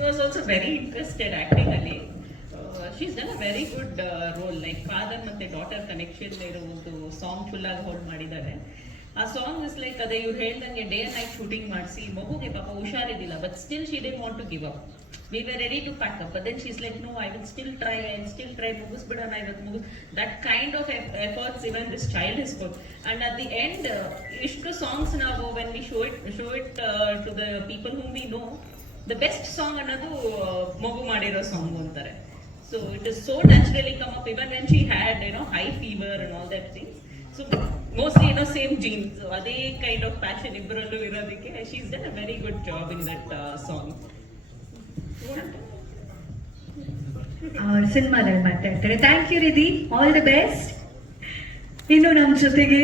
Was also very interested acting ಅಲ್ಲಿ. She's done very good role like father ಮತ್ತೆ ಡಾಟರ್ ಕನೆಕ್ಷನ್ ಇರೋ ಒಂದು ಸಾಂಗ್ ಫುಲ್ ಆಗಿ ಹೋಲ್ಡ್ ಮಾಡಿದ್ದಾರೆ. ಆ ಸಾಂಗ್ ಇಸ್ ಲೈಕ್ ಅದೇ ಇವ್ರು ಹೇಳ್ದಂಗೆ ಡೇ ಅಂಡ್ ನೈಟ್ ಶೂಟಿಂಗ್ ಮಾಡಿಸಿ, ಮಗುಗೆ ಪಾಪ ಹುಷಾರಿದ್ದಿಲ್ಲ but still she day want to give up we were ready to pack up but then she's like no I will still try I still try ಮುಗಿಸ್ಬಿಡೋಣ ಇವತ್ತು ಮುಗಿಸ್ that kind of efforts even this child is hot and at the end ಇಷ್ಟು songs ನಾವು when we show it show it to the people whom we know the best song ಅನ್ನೋದು ಮಗು ಮಾಡಿರೋ song ಅಂತಾರೆ. So it is so naturally come up even when she had you know high fever and all that things so mostly ಏನೋ same genes ಅದೇ kind of passion ಇಬ್ಬರಲ್ಲೂ ಇರೋದಕ್ಕೆ she's done a very good job in that song ಅವ್ರ ಸಿನಿಮಾದಲ್ಲಿ ಮಾತಾಡ್ತಾರೆ thank you Ridhi all the best ಇನ್ನು ನಮ್ಮ ಜೊತೆಗೆ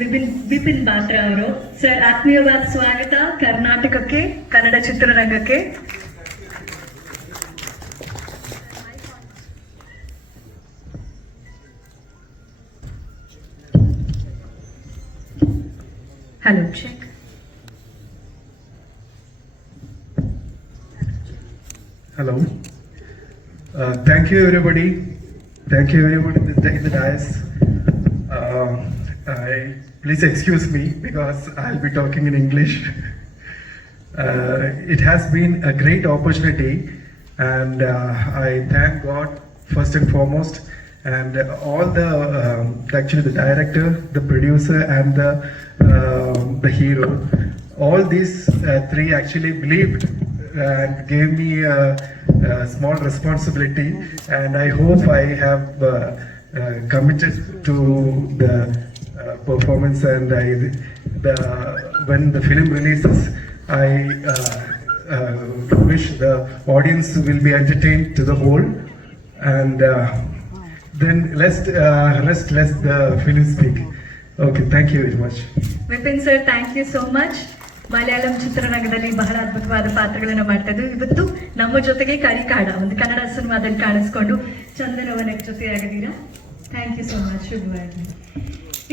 ವಿಪಿನ್ ವಿಪಿನ್ ಬಾತ್ರಾ ಅವರು. ಸರ್ ಆತ್ಮೀಯವಾದ ಸ್ವಾಗತ. ಕರ್ನಾಟಕಕ್ಕೆ, ಕನ್ನಡ ಚಿತ್ರರಂಗಕ್ಕೆ. Hello, check. Hello. Uh, thank you, everybody. Thank you, everybody in the, in the dais. Uh, I, please excuse me because I'll be talking in English. Uh, it has been a great opportunity, and uh, I thank God first and foremost and all the um, actually the director, the producer, and the um the hero. All these uh, three actually believed and gave me a, a small responsibility, and I hope I have uh, uh, committed to the uh, performance. And I, the when the film releases, I uh, uh, wish the audience will be entertained to the whole, and uh, then let's uh, rest, let the film speak. Okay, thank you very much. Vipin sir thank you so much Malayalam ಚಿತ್ರರಂಗದಲ್ಲಿ ಬಹಳ ಅದ್ಭುತವಾದ ಪಾತ್ರಗಳನ್ನು ಮಾಡ್ತಾ ಇದ್ದು ಇವತ್ತು ನಮ್ಮ ಜೊತೆಗೆ ಕರಿಕಾಡ ಒಂದು ಕನ್ನಡ ಸಿನಿಮಾದಲ್ಲಿ ಕಾಣಿಸ್ಕೊಂಡು ಚಂದನವನ ಜೊತೆಯಾಗಿದ್ದೀರಾ ಥ್ಯಾಂಕ್ ಯು ಸೋ ಮಚ್ ಶುಭವಾಗಿ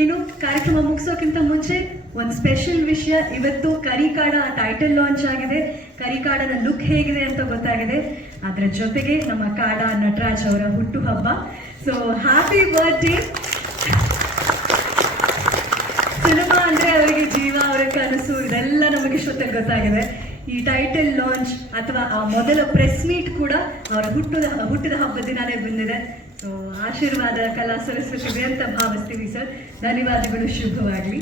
ಇನ್ನು ಕಾರ್ಯಕ್ರಮ ಮುಗಿಸೋಕ್ಕಿಂತ ಮುಂಚೆ ಒಂದು ಸ್ಪೆಷಲ್ ವಿಷಯ. ಇವತ್ತು ಕರಿಕಾಡ ಟೈಟಲ್ ಲಾಂಚ್ ಆಗಿದೆ. ಕರಿಕಾಡನ ಲುಕ್ ಹೇಗಿದೆ ಅಂತ ಗೊತ್ತಾಗಿದೆ. ಅದರ ಜೊತೆಗೆ ನಮ್ಮ ಕಾಡ ನಟರಾಜ್ ಅವರ ಹುಟ್ಟುಹಬ್ಬ ಸೊ ಹ್ಯಾಪಿ ಬರ್ಡೇ ಸಿನಿಮಾ ಅಂದ್ರೆ ಅವರಿಗೆ ಜೀವ, ಅವರ ಕನಸು, ಇದೆಲ್ಲ ನಮಗೆ ಶ್ರೋತೆ ಗೊತ್ತಾಗಿದೆ. ಈ ಟೈಟಲ್ ಲಾಂಚ್ ಅಥವಾ ಆ ಮೊದಲ ಪ್ರೆಸ್ ಮೀಟ್ ಕೂಡ ಅವರ ಹುಟ್ಟದ, ಹುಟ್ಟಿದ ಹಬ್ಬದ ದಿನಾನೇ ಬಂದಿದೆ. ಸೊ ಆಶೀರ್ವಾದ, ಕಲಾ ಸರಸ್ವತಿ ಅಂತ ಭಾವಿಸ್ತೀವಿ ಸರ್. ಧನ್ಯವಾದಗಳು, ಶುಭವಾಗಲಿ.